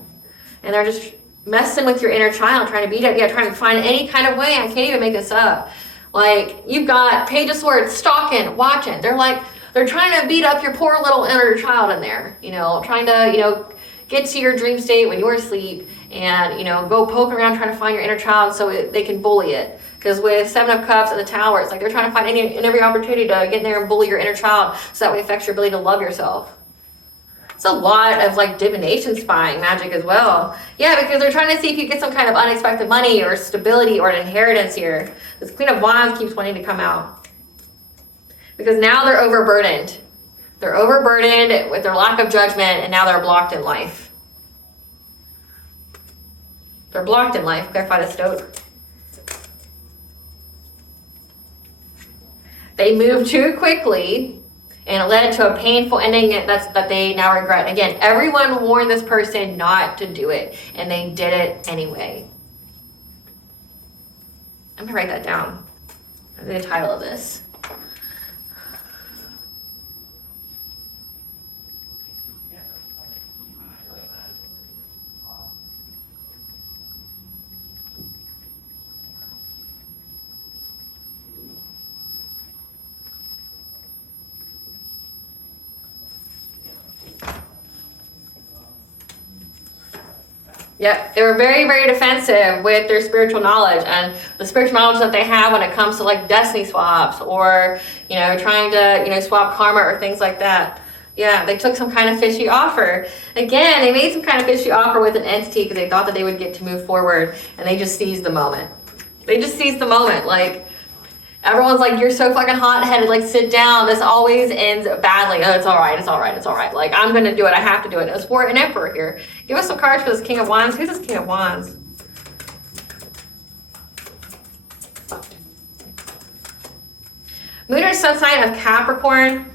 And they're just messing with your inner child, trying to beat up, trying to find any kind of way. I can't even make this up. Like you've got Page of Swords, stalking, watching. They're trying to beat up your poor little inner child in there, you know, trying to, you know, get to your dream state when you're asleep and, you know, go poking around trying to find your inner child so they can bully it. Because with Seven of Cups and the Tower, it's like they're trying to find any and every opportunity to get in there and bully your inner child so that way it affects your ability to love yourself. It's a lot of like divination spying magic as well. Yeah, because they're trying to see if you get some kind of unexpected money or stability or an inheritance here. This Queen of Wands keeps wanting to come out. Because now they're overburdened. They're overburdened with their lack of judgment, and now they're blocked in life. They're blocked in life. Clarify the Stoic. They moved too quickly, and it led to a painful ending that they now regret. Again, everyone warned this person not to do it, and they did it anyway. I'm going to write that down. The title of this. Yep, they were very, very defensive with their spiritual knowledge and the spiritual knowledge that they have when it comes to like destiny swaps or, you know, trying to, you know, swap karma or things like that. Yeah, they took some kind of fishy offer. Again, they made some kind of fishy offer with an entity because they thought that they would get to move forward, and they just seized the moment. They just seized the moment. Like, everyone's like, you're so fucking hot-headed, like, sit down. This always ends badly. Oh, it's all right, it's all right, it's all right. Like, I'm going to do it. I have to do it. It was for an emperor here. Give us some cards for this King of Wands. Who's this King of Wands? Moon or sun sign of Capricorn.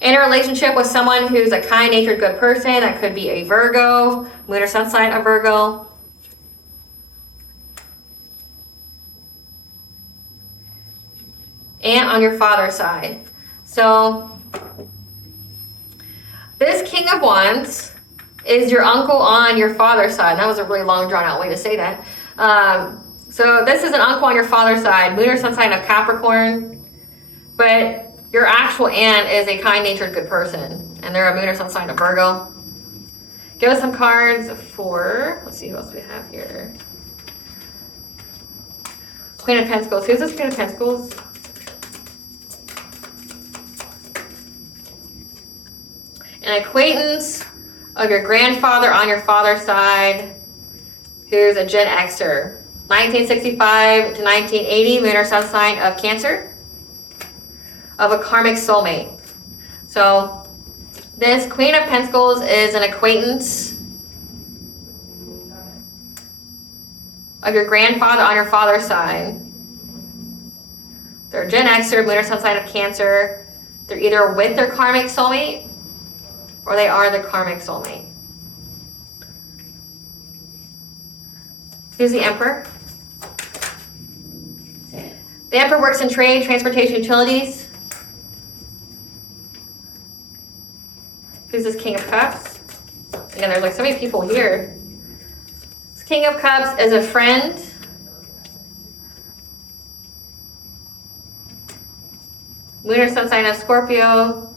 In a relationship with someone who's a kind-natured, good person. That could be a Virgo. Moon or sun sign of Virgo. And on your father's side. So this King of Wands is your uncle on your father's side. That was a really long drawn out way to say that. So this is an uncle on your father's side, moon or sun sign of Capricorn, but your actual aunt is a kind-natured, good person, and they're a moon or sun sign of Virgo. Give us some cards for, let's see who else we have here. Queen of Pentacles. Who's this Queen of Pentacles? An acquaintance of your grandfather on your father's side, who's a Gen Xer. 1965 to 1980, moon or sun sign of Cancer, of a karmic soulmate. So this Queen of Pentacles is an acquaintance of your grandfather on your father's side. They're Gen Xer, moon or sun sign of Cancer. They're either with their karmic soulmate or they are the karmic soulmate. Who's the Emperor? The Emperor works in trade, transportation, utilities. Who's this King of Cups? Again, there's like so many people here. This King of Cups is a friend. Moon or sun sign of Scorpio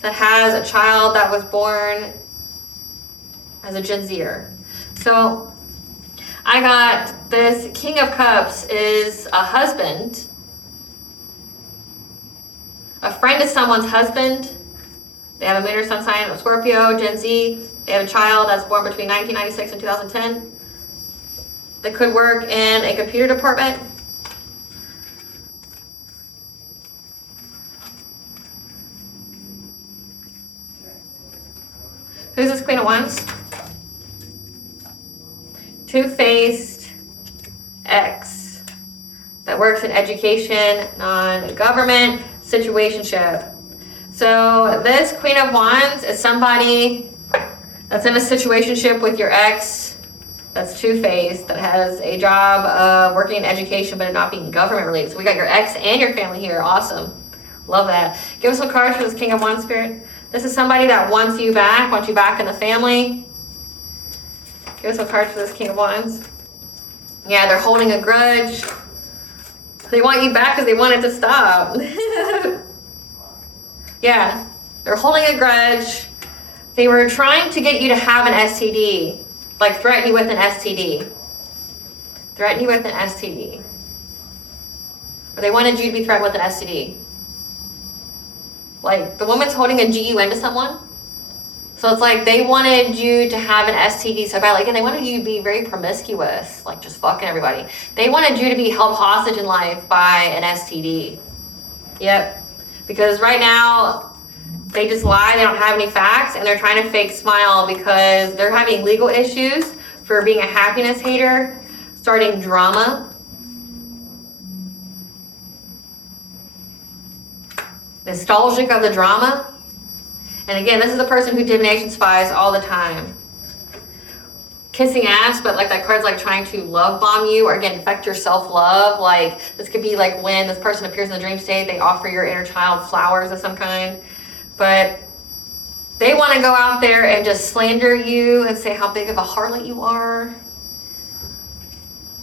that has a child that was born as a Gen Zer. So I got this King of Cups is a husband, a friend of someone's husband. They have a moon or sun sign of Scorpio, Gen Z. They have a child that's born between 1996 and 2010. They could work in a computer department. Who's this Queen of Wands? Two-faced ex that works in education, non-government, situationship. So this Queen of Wands is somebody that's in a situationship with your ex that's two-faced, that has a job of working in education but not being government related. So we got your ex and your family here. Awesome. Love that. Give us some cards for this King of Wands spirit. This is somebody that wants you back in the family. Give us some cards for this King of Wands. Yeah, they're holding a grudge. They want you back because they want it to stop. Yeah, they're holding a grudge. They were trying to get you to have an STD. Like threaten you with an STD. Threaten you with an STD. Or they wanted you to be threatened with an STD. Like the woman's holding a GUN to someone. So it's like they wanted you to have an STD so bad. Like, and they wanted you to be very promiscuous, like just fucking everybody. They wanted you to be held hostage in life by an STD. Yep. Because right now, they just lie, they don't have any facts, and they're trying to fake smile because they're having legal issues for being a happiness hater, starting drama. Nostalgic of the drama. And again, this is the person who divination spies all the time. Kissing ass, but like that card's like trying to love bomb you, or again, affect your self-love. Like this could be like when this person appears in the dream state, they offer your inner child flowers of some kind. But they want to go out there and just slander you and say how big of a harlot you are.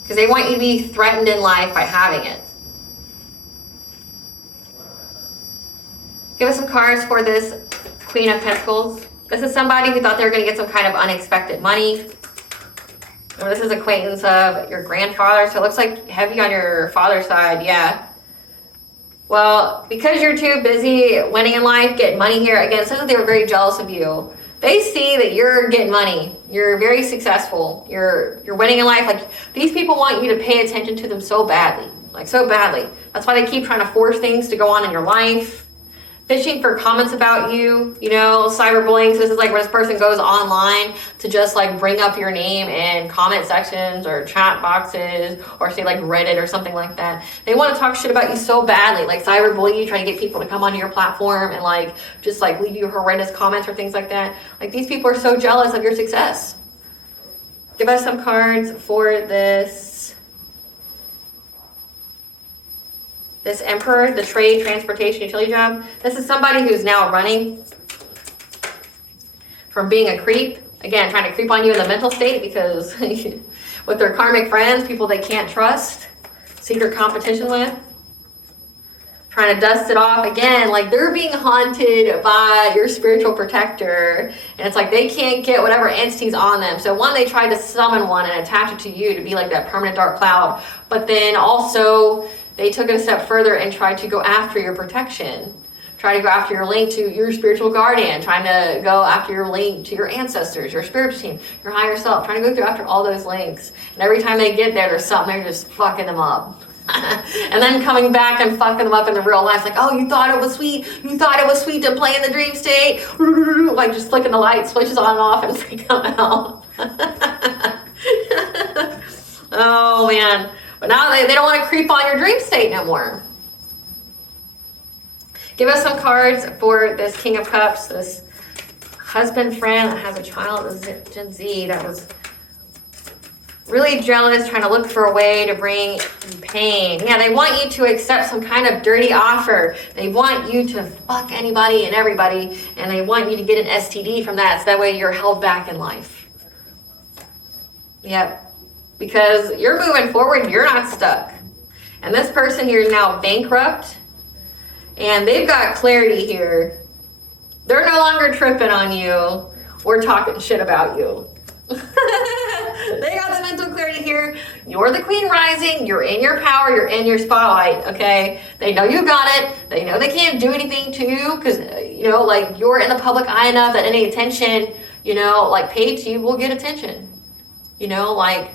Because they want you to be threatened in life by having it. Give us some cards for this Queen of Pentacles. This is somebody who thought they were going to get some kind of unexpected money. And this is acquaintance of your grandfather, so it looks like heavy on your father's side, yeah. Well, because you're too busy winning in life, getting money here, again, it says that they were very jealous of you. They see that you're getting money. You're very successful. You're winning in life. Like, these people want you to pay attention to them so badly. Like, so badly. That's why they keep trying to force things to go on in your life. Fishing for comments about you, you know, cyberbullying. So this is like where this person goes online to just like bring up your name in comment sections or chat boxes or say like Reddit or something like that. They want to talk shit about you so badly, like cyberbully you, trying to get people to come onto your platform and like just like leave you horrendous comments or things like that. Like these people are so jealous of your success. Give us some cards for this Emperor, the trade, transportation, utility job. This is somebody who's now running from being a creep. Again, trying to creep on you in the mental state because with their karmic friends, people they can't trust, secret competition with. trying to dust it off again. Like, they're being haunted by your spiritual protector, and it's like they can't get whatever entity's on them. So one, they tried to summon one and attach it to you to be like that permanent dark cloud, but then also they took it a step further and tried to go after your protection, try to go after your link to your spiritual guardian, trying to go after your link to your ancestors, your spiritual team, your higher self, trying to go through after all those links. And every time they get there, there's something, they're just fucking them up. And then coming back and fucking them up in the real life, like, oh, you thought it was sweet, you thought it was sweet to play in the dream state, like just flicking the light switches on and off and freak them out. Oh man, but now they don't want to creep on your dream state no more. Give us some cards for this King of Cups, this husband friend that has a child, this Gen Z that was really jealous, trying to look for a way to bring you pain. Yeah, they want you to accept some kind of dirty offer. They want you to fuck anybody and everybody, and they want you to get an STD from that, so that way you're held back in life. Yep. Because you're moving forward, you're not stuck. And this person here is now bankrupt, and they've got clarity here. They're no longer tripping on you or talking shit about you. They got the mental clarity here. You're the queen rising. You're in your power. You're in your spotlight, okay? They know you got it. They know they can't do anything to you because, you know, like, you're in the public eye enough that any attention, you know, like, paid to you will get attention. You know, like,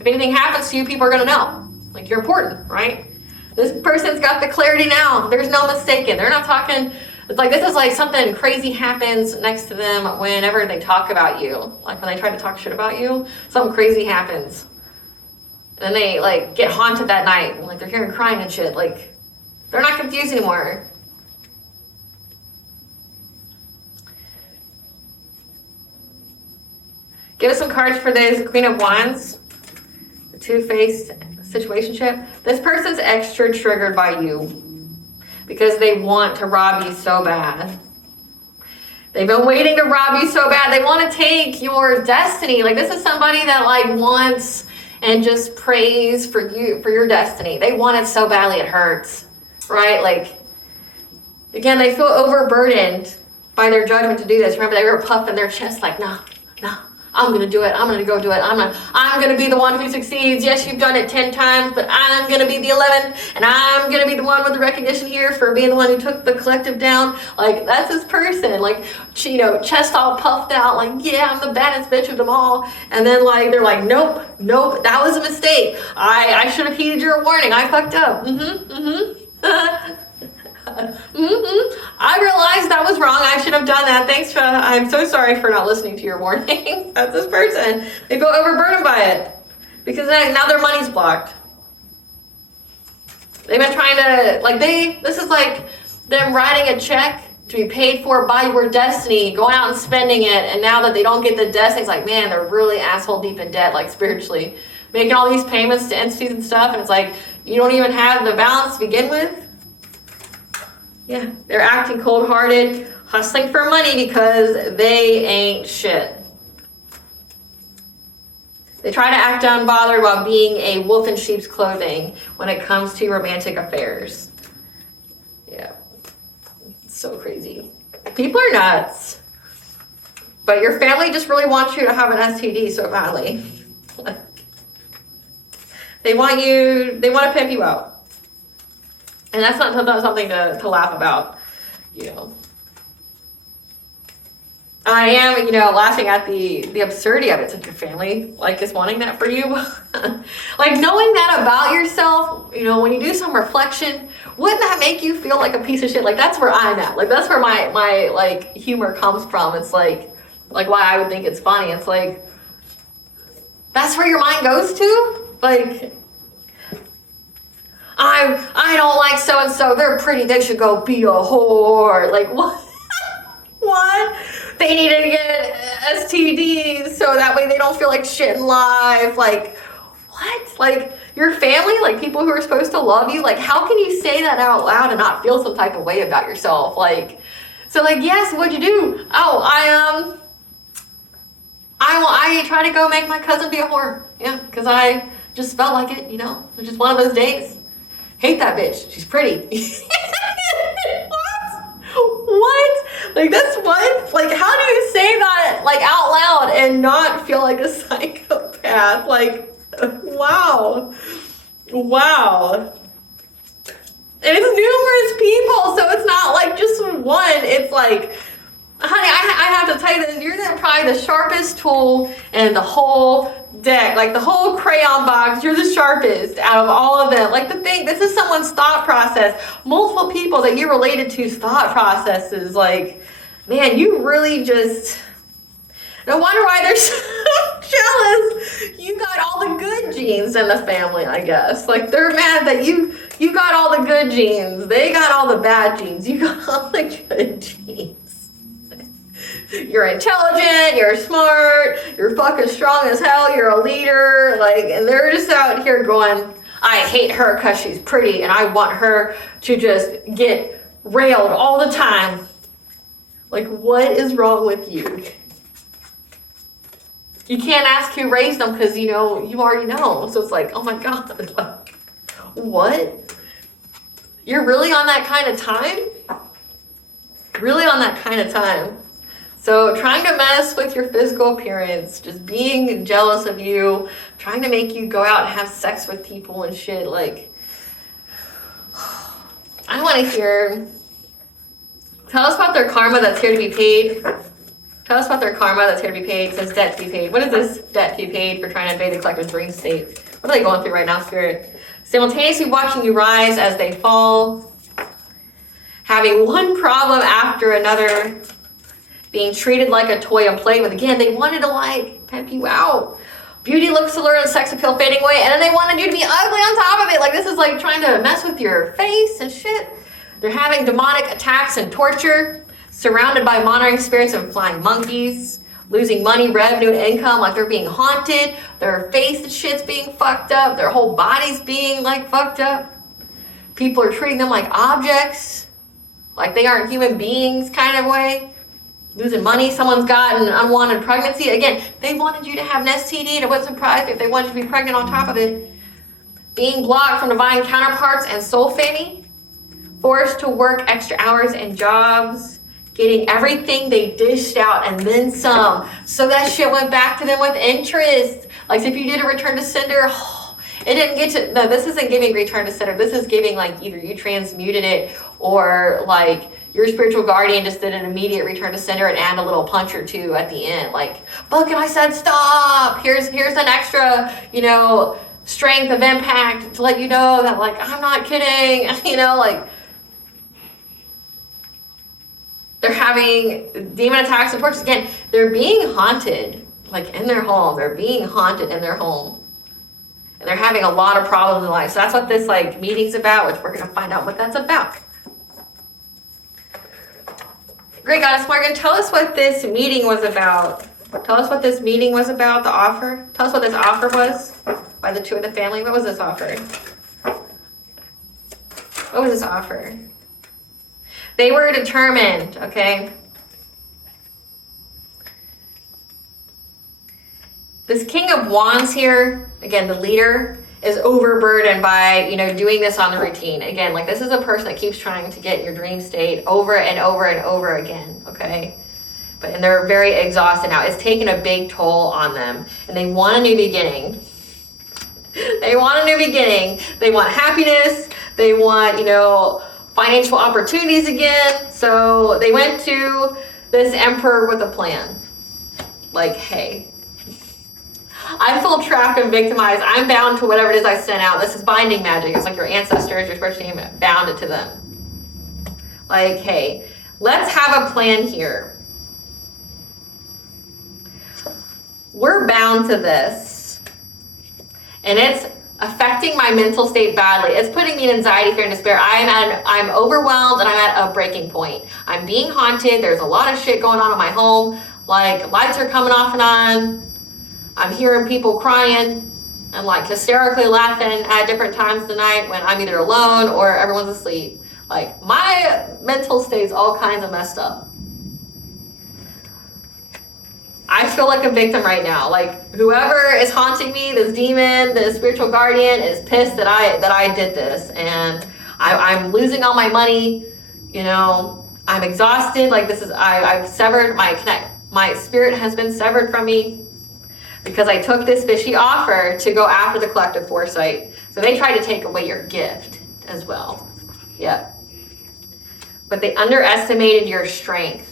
if anything happens to you, people are going to know. Like, you're important, right? This person's got the clarity now. There's no mistaking. They're not talking... It's like, this is like something crazy happens next to them whenever they talk about you. Like when they try to talk shit about you, something crazy happens. And then they like get haunted that night. And, like, they're hearing crying and shit. Like, they're not confused anymore. Give us some cards for this Queen of Wands. The two-faced situationship. This person's extra triggered by you, because they want to rob you so bad. They've been waiting to rob you so bad. They want to take your destiny. Like, this is somebody that like wants and just prays for you, for your destiny. They want it so badly it hurts, right? Like, again, they feel overburdened by their judgment to do this. Remember, they were puffing their chest like, no, I'm going to do it. I'm going to go do it. I'm going to be the one who succeeds. Yes, you've done it 10 times, but I'm going to be the 11th, and I'm going to be the one with the recognition here for being the one who took the collective down. Like, that's this person, like, you know, chest all puffed out, like, yeah, I'm the baddest bitch of them all. And then, like, they're like, nope, that was a mistake. I should have heeded your warning. I fucked up. I realized that was wrong. I should have done that. Thanks for, I'm so sorry for not listening to your warning. That's this person. They feel overburdened by it because now their money's blocked. They've been trying to, like, this is like them writing a check to be paid for by your destiny, going out and spending it, and now that they don't get the destiny, it's like, man, they're really asshole deep in debt, like, spiritually. Making all these payments to entities and stuff, and it's like, you don't even have the balance to begin with. Yeah, they're acting cold-hearted, hustling for money because they ain't shit. They try to act unbothered while being a wolf in sheep's clothing when it comes to romantic affairs. Yeah, it's so crazy. People are nuts. But your family just really wants you to have an STD so badly. They want to pimp you out. And that's not something to laugh about, you know. I am, you know, laughing at the absurdity of it. It's like your family, like, is wanting that for you. Like, knowing that about yourself, you know, when you do some reflection, wouldn't that make you feel like a piece of shit? Like, that's where I'm at. Like, that's where my like, humor comes from. It's like why I would think it's funny. It's like, that's where your mind goes to? Like, I don't like so-and-so. They're pretty. They should go be a whore. Like, what? What? They need to get STDs so that way they don't feel like shit in life. Like, what? Like, your family, like, people who are supposed to love you, like, how can you say that out loud and not feel some type of way about yourself? Like, so, like, yes, what'd you do? Oh, I try to go make my cousin be a whore. Yeah, because I just felt like it, you know. It's just one of those days. Hate that bitch. She's pretty. What? Like, that's what? Like, how do you say that, like, out loud and not feel like a psychopath? Like, wow. Wow. And it's numerous people, so it's not like just one. It's like, honey, I have to tell you this. You're probably the sharpest tool in the whole deck. Like, the whole crayon box, you're the sharpest out of all of them. Like, this is someone's thought process. Multiple people that you're related to's thought processes. Like, man, you really just... No wonder why they're so jealous. You got all the good genes in the family, I guess. Like, they're mad that you got all the good genes. They got all the bad genes. You got all the good genes. You're intelligent, you're smart, you're fucking strong as hell, you're a leader. Like, and they're just out here going, I hate her because she's pretty and I want her to just get railed all the time. Like, what is wrong with you? You can't ask who raised them because, you know, you already know. So it's like, oh my God, like, what? You're really on that kind of time? Really on that kind of time. So trying to mess with your physical appearance, just being jealous of you, trying to make you go out and have sex with people and shit, like, I want to hear, tell us about their karma that's here to be paid. Tell us about their karma that's here to be paid. It says debt to be paid. What is this debt to be paid for trying to invade the collective dream state? What are they going through right now, Spirit? Simultaneously watching you rise as they fall. Having one problem after another. Being treated like a toy and played with. Again, they wanted to, like, pimp you out. Beauty looks allure and sex appeal fading away. And then they wanted you to be ugly on top of it. Like, this is like trying to mess with your face and shit. They're having demonic attacks and torture. Surrounded by monitoring spirits and flying monkeys, losing money, revenue, and income, like they're being haunted, their face and shit's being fucked up, their whole body's being, like, fucked up. People are treating them like objects, like they aren't human beings kind of way. Losing money, someone's got an unwanted pregnancy. Again, they wanted you to have an STD, and it wasn't surprised if they wanted you to be pregnant on top of it. Being blocked from divine counterparts and soul family, forced to work extra hours and jobs, getting everything they dished out and then some. So that shit went back to them with interest. Like, if you did a return to sender, it didn't get to, no, this isn't giving return to sender. This is giving, like, either you transmuted it or, like, your spiritual guardian just did an immediate return to sender and add a little punch or two at the end. Like, look, and I said stop. Here's an extra, you know, strength of impact to let you know that, like, I'm not kidding. You know, like, they're having demon attacks and tortures. Again, they're being haunted, like, in their home. They're being haunted in their home. And they're having a lot of problems in life. So that's what this, like, meeting's about, which we're going to find out what that's about. Great Goddess Morgan, tell us what this meeting was about. Tell us what this meeting was about, the offer. Tell us what this offer was by the two of the family. What was this offer? What was this offer? They were determined, okay? This King of Wands here, again, the leader, is overburdened by, you know, doing this on the routine. Again, like, this is a person that keeps trying to get in your dream state over and over and over again, okay? And they're very exhausted now. It's taken a big toll on them. And they want a new beginning. They want a new beginning. They want happiness. They want, you know, financial opportunities again. So they went to this emperor with a plan. Like, hey, I feel trapped and victimized. I'm bound to whatever it is I sent out. This is binding magic. It's like your ancestors, your spiritual team bound it to them. Like, hey, let's have a plan here. We're bound to this. And it's affecting my mental state badly. It's putting me in anxiety, fear, and despair. I'm overwhelmed and I'm at a breaking point. I'm being haunted. There's a lot of shit going on in my home. Like, lights are coming off and on. I'm hearing people crying and, like, hysterically laughing at different times of the night when I'm either alone or everyone's asleep. Like, my mental state's all kinds of messed up. I feel like a victim right now. Like whoever is haunting me, this demon, this spiritual guardian, is pissed that I did this, and I'm losing all my money. You know, I'm exhausted. Like I've severed my spirit has been severed from me because I took this fishy offer to go after the collective foresight. So they tried to take away your gift as well. Yeah. But they underestimated your strength.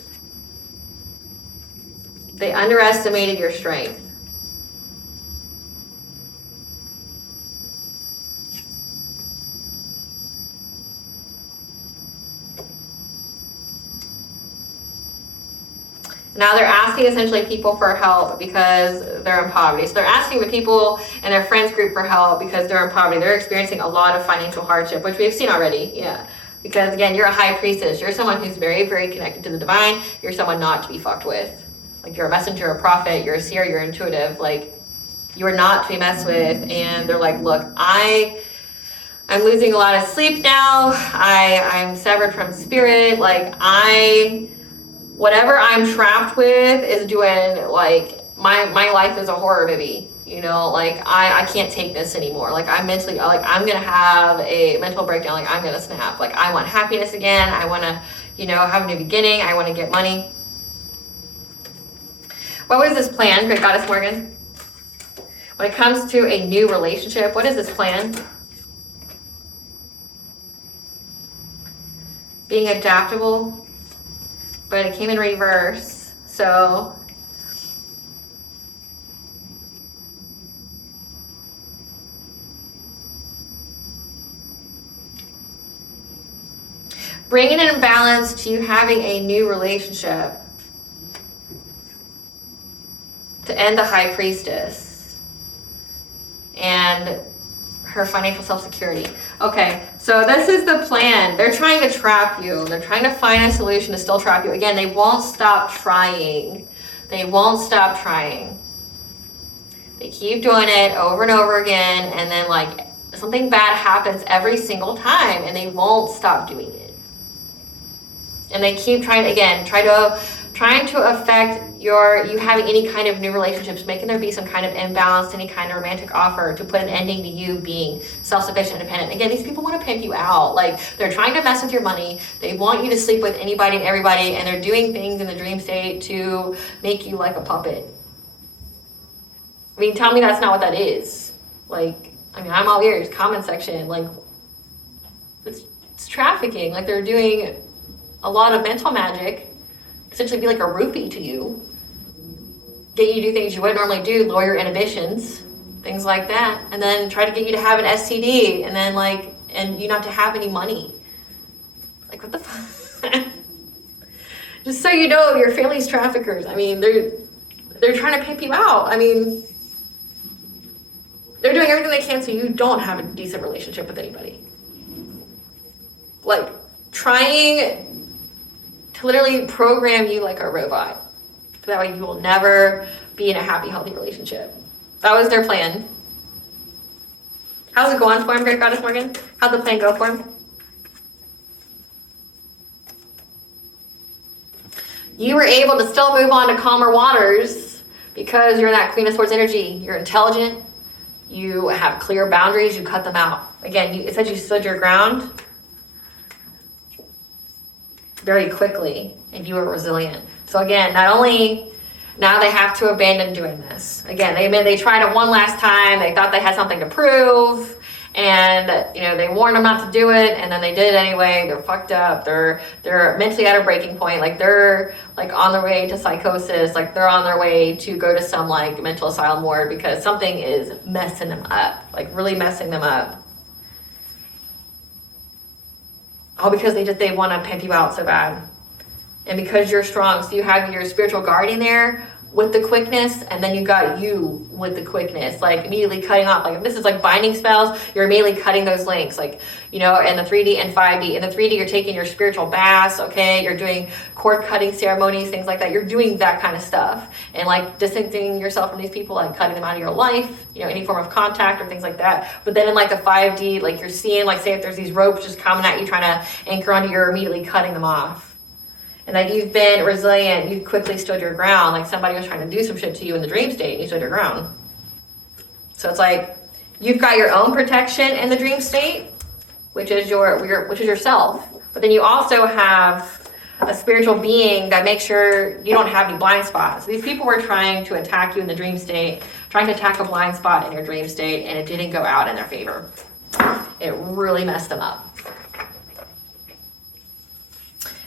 They underestimated your strength. Now they're asking essentially people for help because they're in poverty. So they're asking the people in their friends group for help because they're in poverty. They're experiencing a lot of financial hardship, which we've seen already. Yeah. Because again, you're a high priestess. You're someone who's very, very connected to the divine. You're someone not to be fucked with. Like you're a messenger, a prophet, you're a seer, you're intuitive. Like you are not to be messed with. And they're like, look, I'm losing a lot of sleep now. I'm severed from spirit. Like whatever I'm trapped with is doing, like, my life is a horror movie, you know, like, I can't take this anymore. Like, I'm mentally, like, I'm going to have a mental breakdown. Like, I'm going to snap. Like, I want happiness again. I want to, you know, have a new beginning. I want to get money. What was this plan, Great Goddess Morgan? When it comes to a new relationship, what is this plan? Being adaptable. But it came in reverse, so bringing an imbalance to you having a new relationship to end the High Priestess and her financial self-security. Okay, so this is the plan. They're trying to trap you. They're trying to find a solution to still trap you. Again, they won't stop trying. They won't stop trying. They keep doing it over and over again, and then like something bad happens every single time, and they won't stop doing it. And they keep trying to affect you having any kind of new relationships, making there be some kind of imbalance, any kind of romantic offer to put an ending to you being self-sufficient, independent. Again, these people want to pimp you out. Like, they're trying to mess with your money. They want you to sleep with anybody and everybody, and they're doing things in the dream state to make you like a puppet. I mean, tell me that's not what that is. Like, I mean, I'm all ears. Comment section. Like, it's trafficking. Like, they're doing a lot of mental magic, essentially be like a roofie to you, get you to do things you wouldn't normally do, lower your inhibitions, things like that, and then try to get you to have an STD, and then and you not to have any money. Like, what the fuck? Just so you know, your family's traffickers. I mean, they're trying to pimp you out. I mean, they're doing everything they can so you don't have a decent relationship with anybody. Like, trying to literally program you like a robot. So that way you will never be in a happy, healthy relationship. That was their plan. How's it going for him, Great Goddess Morgan? How'd the plan go for him? You were able to still move on to calmer waters because you're in that Queen of Swords energy. You're intelligent. You have clear boundaries. You cut them out. Again, it said you stood your ground very quickly, and you were resilient. So again, not only now they have to abandon doing this. Again, they tried it one last time. They thought they had something to prove, and they warned them not to do it, and then they did it anyway. They're fucked up. They're mentally at a breaking point. Like, they're like on their way to psychosis. Like, they're on their way to go to some like mental asylum ward because something is messing them up, like really messing them up. All because they want to pimp you out so bad. And because you're strong, so you have your spiritual guardian there with the quickness, and then you got you with the quickness, like immediately cutting off. Like, if this is like binding spells, you're immediately cutting those links, like, in the 3D and 5D. In the 3D, you're taking your spiritual baths, okay? You're doing cord cutting ceremonies, things like that. You're doing that kind of stuff. And like distancing yourself from these people, like cutting them out of your life, any form of contact or things like that. But then in like the 5D, like you're seeing, like, say if there's these ropes just coming at you, trying to anchor onto you, you're immediately cutting them off. and that you've been resilient. You quickly stood your ground. Like somebody was trying to do some shit to you in the dream state, and you stood your ground. So it's like you've got your own protection in the dream state, which is yourself. But then you also have a spiritual being that makes sure you don't have any blind spots. These people were trying to attack you in the dream state, trying to attack a blind spot in your dream state, and it didn't go out in their favor. It really messed them up.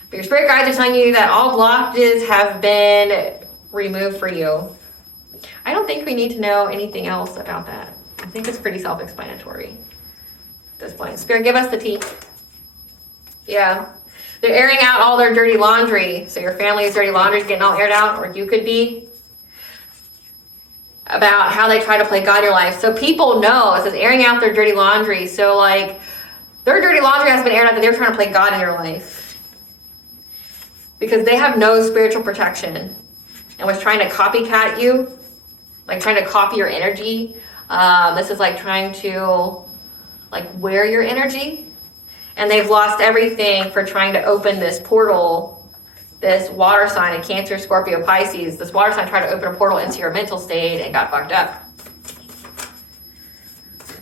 But your spirit guides are telling you that all blockages have been removed for you. I don't think we need to know anything else about that. I think it's pretty self-explanatory at this point. Spirit, give us the tea. Yeah. They're airing out all their dirty laundry. So your family's dirty laundry is getting all aired out, or you could be, about how they try to play God in your life. So people know, it says airing out their dirty laundry. So like their dirty laundry has been aired out that they're trying to play God in your life. Because they have no spiritual protection and was trying to copycat you, like trying to copy your energy. This is like trying to like wear your energy. And they've lost everything for trying to open this portal, this water sign, a Cancer, Scorpio, Pisces. This water sign tried to open a portal into your mental state and got fucked up.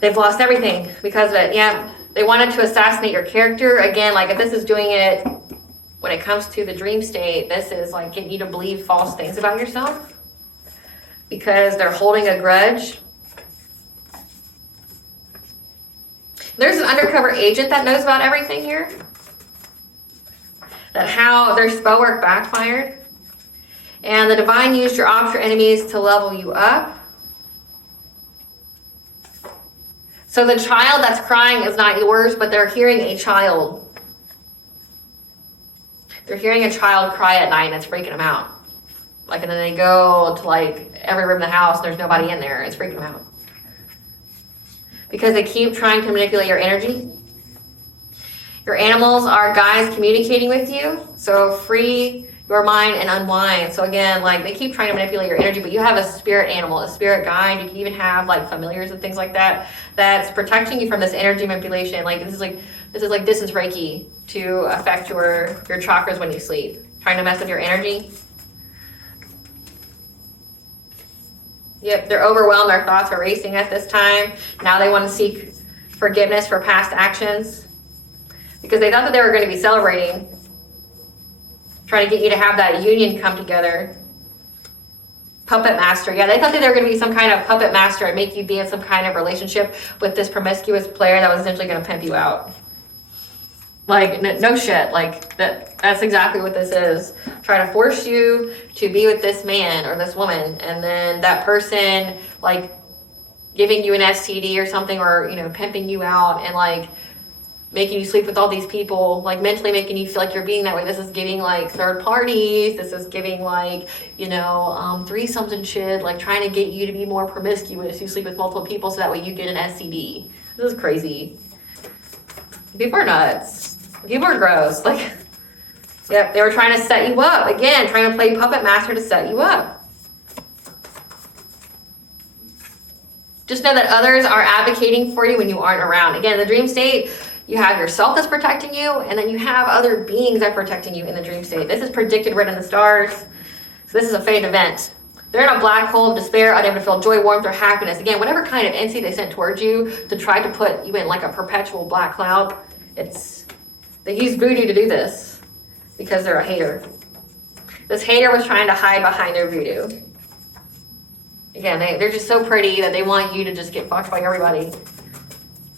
They've lost everything because of it. Yeah, they wanted to assassinate your character. Again, like if this is doing it when it comes to the dream state, this is like getting you to believe false things about yourself because they're holding a grudge. There's an undercover agent that knows about everything here. That how their spell work backfired. And the divine used your opposite enemies to level you up. So the child that's crying is not yours, but they're hearing a child. They're hearing a child cry at night and it's freaking them out. Like, and then they go to like every room in the house and there's nobody in there. It's freaking them out. Because they keep trying to manipulate your energy. Your animals are guides communicating with you. So free your mind and unwind. So again, like they keep trying to manipulate your energy, but you have a spirit animal, a spirit guide. You can even have like familiars and things like that. That's protecting you from this energy manipulation. Like this is like distance Reiki to affect your chakras when you sleep. Trying to mess with your energy. Yep, they're overwhelmed. Their thoughts are racing at this time. Now they want to seek forgiveness for past actions because they thought that they were going to be celebrating, trying to get you to have that union come together. Puppet master. Yeah, they thought that they were going to be some kind of puppet master and make you be in some kind of relationship with this promiscuous player that was essentially going to pimp you out. Like, no shit. Like, that's exactly what this is. Try to force you to be with this man or this woman. And then that person, like, giving you an STD or something or, you know, pimping you out and, like, making you sleep with all these people. Like, mentally making you feel like you're being that way. This is giving, like, third parties. This is giving, like, you know, threesomes and shit. Like, trying to get you to be more promiscuous. You sleep with multiple people so that way you get an STD. This is crazy. People are nuts. People are gross. Like, yep, they were trying to set you up. Again, trying to play puppet master to set you up. Just know that others are advocating for you when you aren't around. Again, in the dream state, you have yourself that's protecting you, and then you have other beings that are protecting you in the dream state. This is predicted written in the stars. So this is a fate event. They're in a black hole of despair, unable to feel joy, warmth, or happiness. Again, whatever kind of entity they sent towards you to try to put you in like a perpetual black cloud, they use voodoo to do this because they're a hater. This hater was trying to hide behind their voodoo. Again, they're just so pretty that they want you to just get fucked by everybody.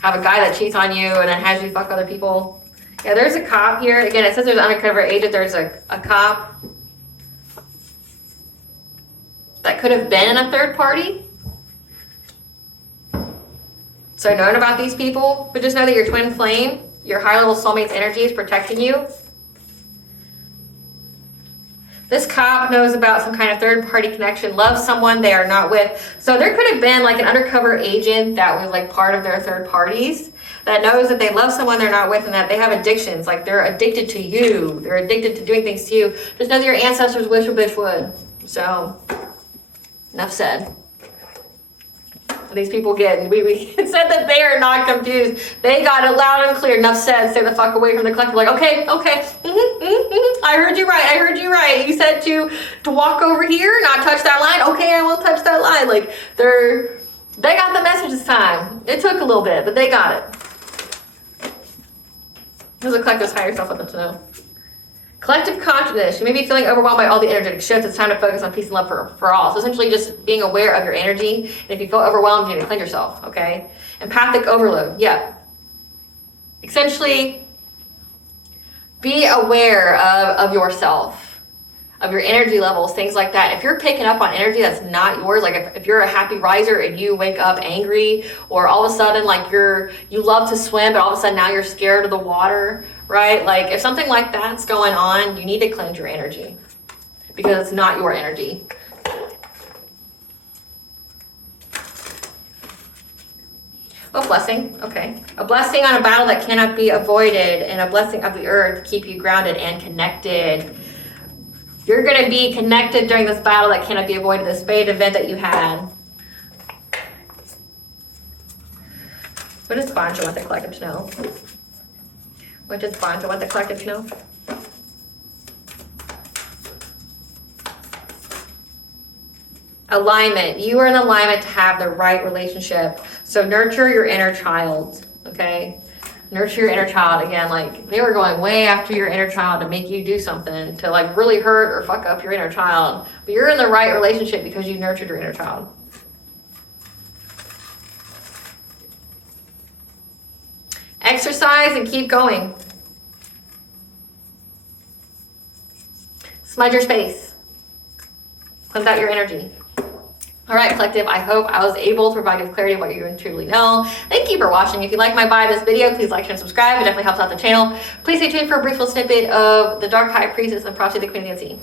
Have a guy that cheats on you and then has you fuck other people. Yeah, there's a cop here. Again, it says there's an undercover agent. There's a cop that could have been a third party. So knowing about these people, but just know that your twin flame, your higher level soulmate's energy is protecting you. This cop knows about some kind of third party connection, loves someone they are not with. So there could have been like an undercover agent that was like part of their third parties that knows that they love someone they're not with and that they have addictions. Like they're addicted to you. They're addicted to doing things to you. Just know that your ancestors wish a bitch would. So, enough said. these people get. And we said that they are not confused. They got it loud and clear. Enough said. Stay the fuck away from the collective. Like, okay. I heard you right. You said to walk over here, not touch that line. Okay, I won't touch that line. Like, they got the message this time. It took a little bit, but they got it. This is a collective's higher self. Want them to know. Collective consciousness. You may be feeling overwhelmed by all the energetic shifts. It's time to focus on peace and love for all. So essentially just being aware of your energy. And if you feel overwhelmed, you need to cleanse yourself, okay? Empathic overload. Yeah. Essentially, be aware of yourself, of your energy levels, things like that. If you're picking up on energy that's not yours, like if you're a happy riser and you wake up angry, or all of a sudden like you love to swim, but all of a sudden now you're scared of the water, right? Like if something like that's going on, you need to cleanse your energy because it's not your energy. Oh, blessing. Okay. A blessing on a battle that cannot be avoided, and a blessing of the earth to keep you grounded and connected. You're going to be connected during this battle that cannot be avoided, this fate event that you had. What does Bonja want the collective to know? What does Bonja want the collective to know? Alignment. You are in alignment to have the right relationship. So nurture your inner child, okay? Nurture your inner child. Again, like they were going way after your inner child to make you do something, to like really hurt or fuck up your inner child. But you're in the right relationship because you nurtured your inner child. Exercise and keep going. Smudge your space. Cleanse out your energy. All right, collective, I hope I was able to provide you with clarity of what you truly know. Thank you for watching. If you like my vibe this video, please like, share, and subscribe. It definitely helps out the channel. Please stay tuned for a brief little snippet of the Dark High Priestess and Prophecy of the Queen of the Unseen.